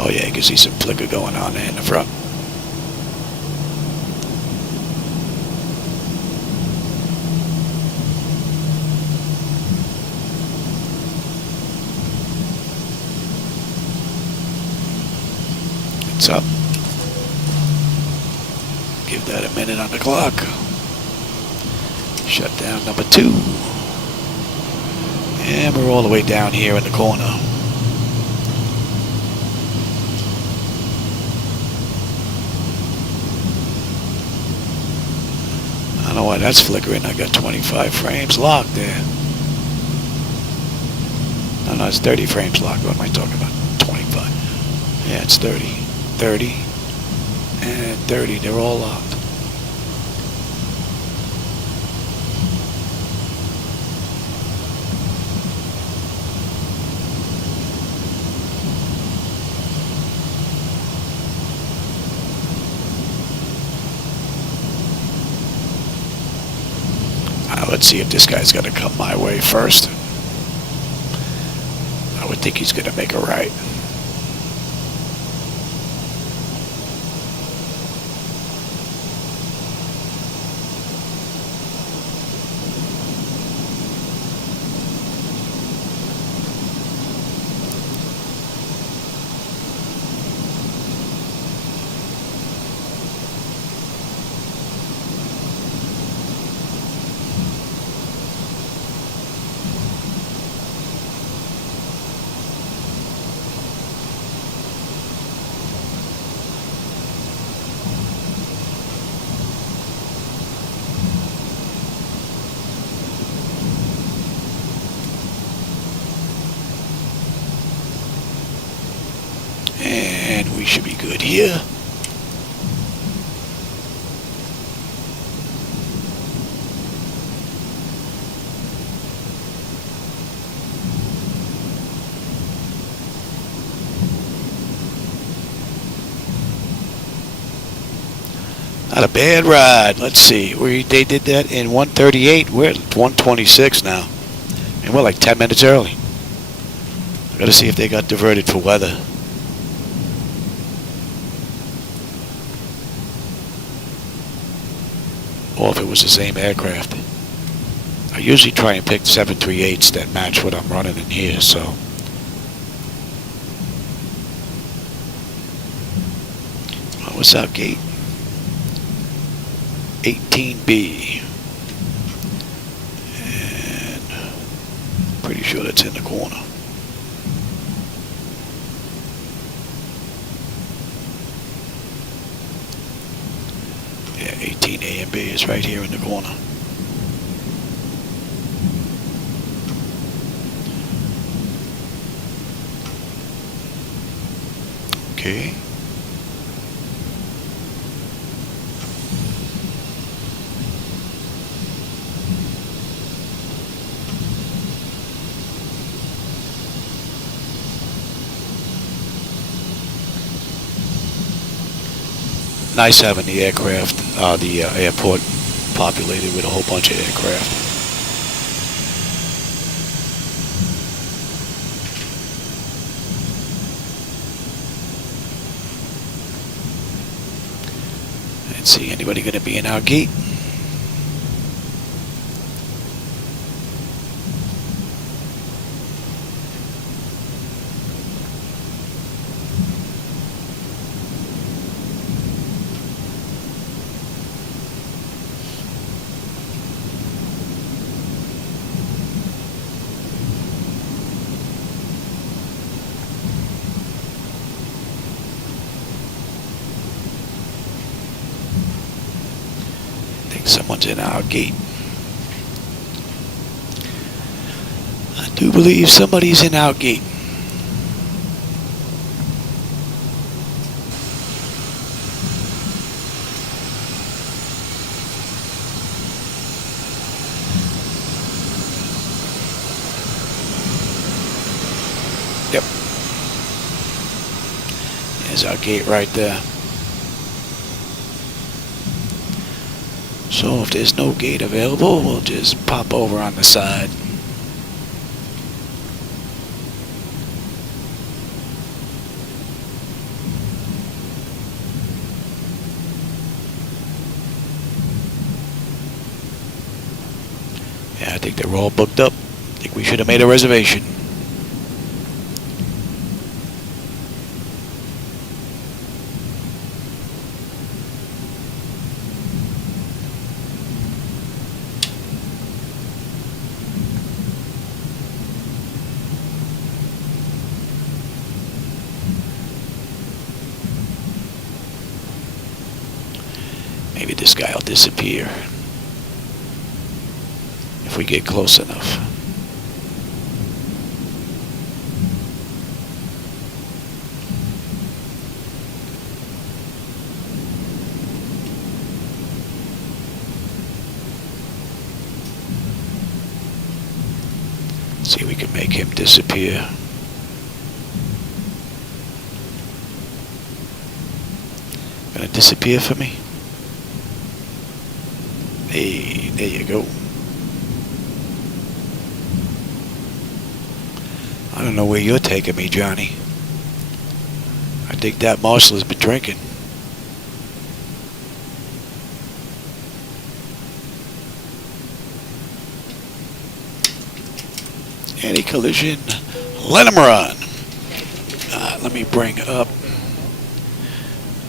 Oh yeah, you can see some flicker going on there in the front. It's up. Give that a minute on the clock. Shut down number 2. And we're all the way down here in the corner. I don't know why that's flickering. I got 25 frames locked there. No, it's 30 frames locked. What am I talking about? 25. Yeah, it's 30. 30 and 30. They're all locked. Let's see if this guy's going to come my way first. I would think he's going to make a right. And we should be good here. Not a bad ride. Let's see. They did that in 138. We're at 126 now. And we're like 10 minutes early. I gotta see if they got diverted for weather. Or if it was the same aircraft. I usually try and pick 738s that match what I'm running in here, so. Oh, what's up, gate? 18B. And pretty sure that's in the corner. Yeah, 18A and B is right here in the corner. Okay. Nice having the aircraft, the airport populated with a whole bunch of aircraft. Let's see, anybody going to be in our gate? someone's in our gate. I do believe somebody's in our gate. Yep. There's our gate right there. So if there's no gate available, we'll just pop over on the side. Yeah, I think they're all booked up. I think we should have made a reservation. Maybe this guy will disappear if we get close enough. See if we can make him disappear. Gonna disappear for me? Hey, there you go. I don't know where you're taking me, Johnny. I think that marshal has been drinking. Anti-collision. Let him run. Let me bring up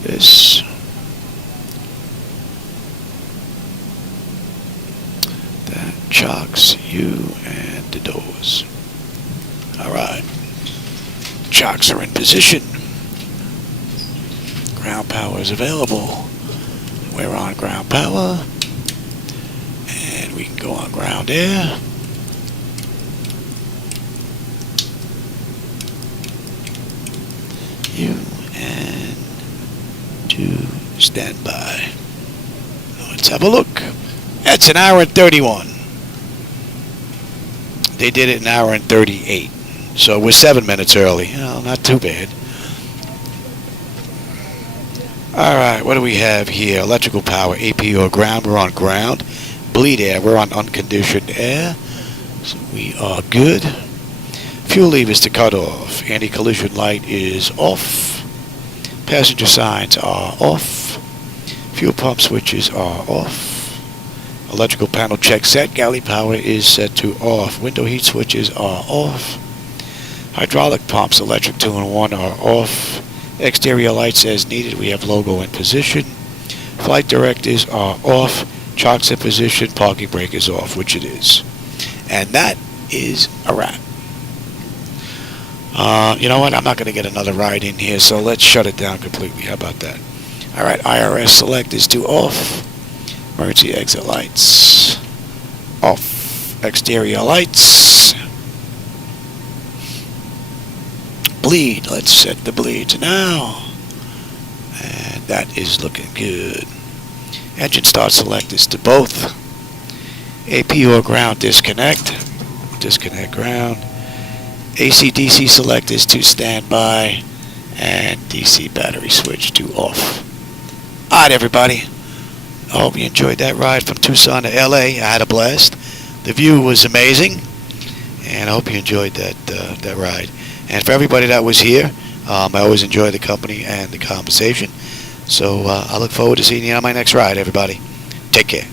this. That chocks you and the doors. Alright. Chocks are in position. Ground power is available. We're on ground power. And we can go on ground air. You and to stand by. Let's have a look. That's an hour and 31. They did it an hour and 38. So we're 7 minutes early. Oh, not too bad. Alright, what do we have here? Electrical power, AP or ground. We're on ground. Bleed air, we're on unconditioned air. So we are good. Fuel levers to cut off. Anti-collision light is off. Passenger signs are off. Fuel pump switches are off. Electrical panel check set. Galley power is set to off. Window heat switches are off. Hydraulic pumps, electric 2 and 1 are off. Exterior lights as needed. We have logo in position. Flight directives are off. Chocks in position. Parking brake is off, which it is. And that is a wrap. You know what? I'm not going to get another ride in here, so let's shut it down completely. How about that? Alright, IRS select is to off. Emergency exit lights off. Exterior lights. Bleed. Let's set the bleed to now. And that is looking good. Engine start select is to both. AP or ground disconnect. Disconnect ground. AC/DC select is to standby, and DC battery switch to off. Alright, everybody. I hope you enjoyed that ride from Tucson to LA. I had a blast. The view was amazing, and I hope you enjoyed that ride. And for everybody that was here, I always enjoy the company and the conversation. So I look forward to seeing you on my next ride, everybody. Take care.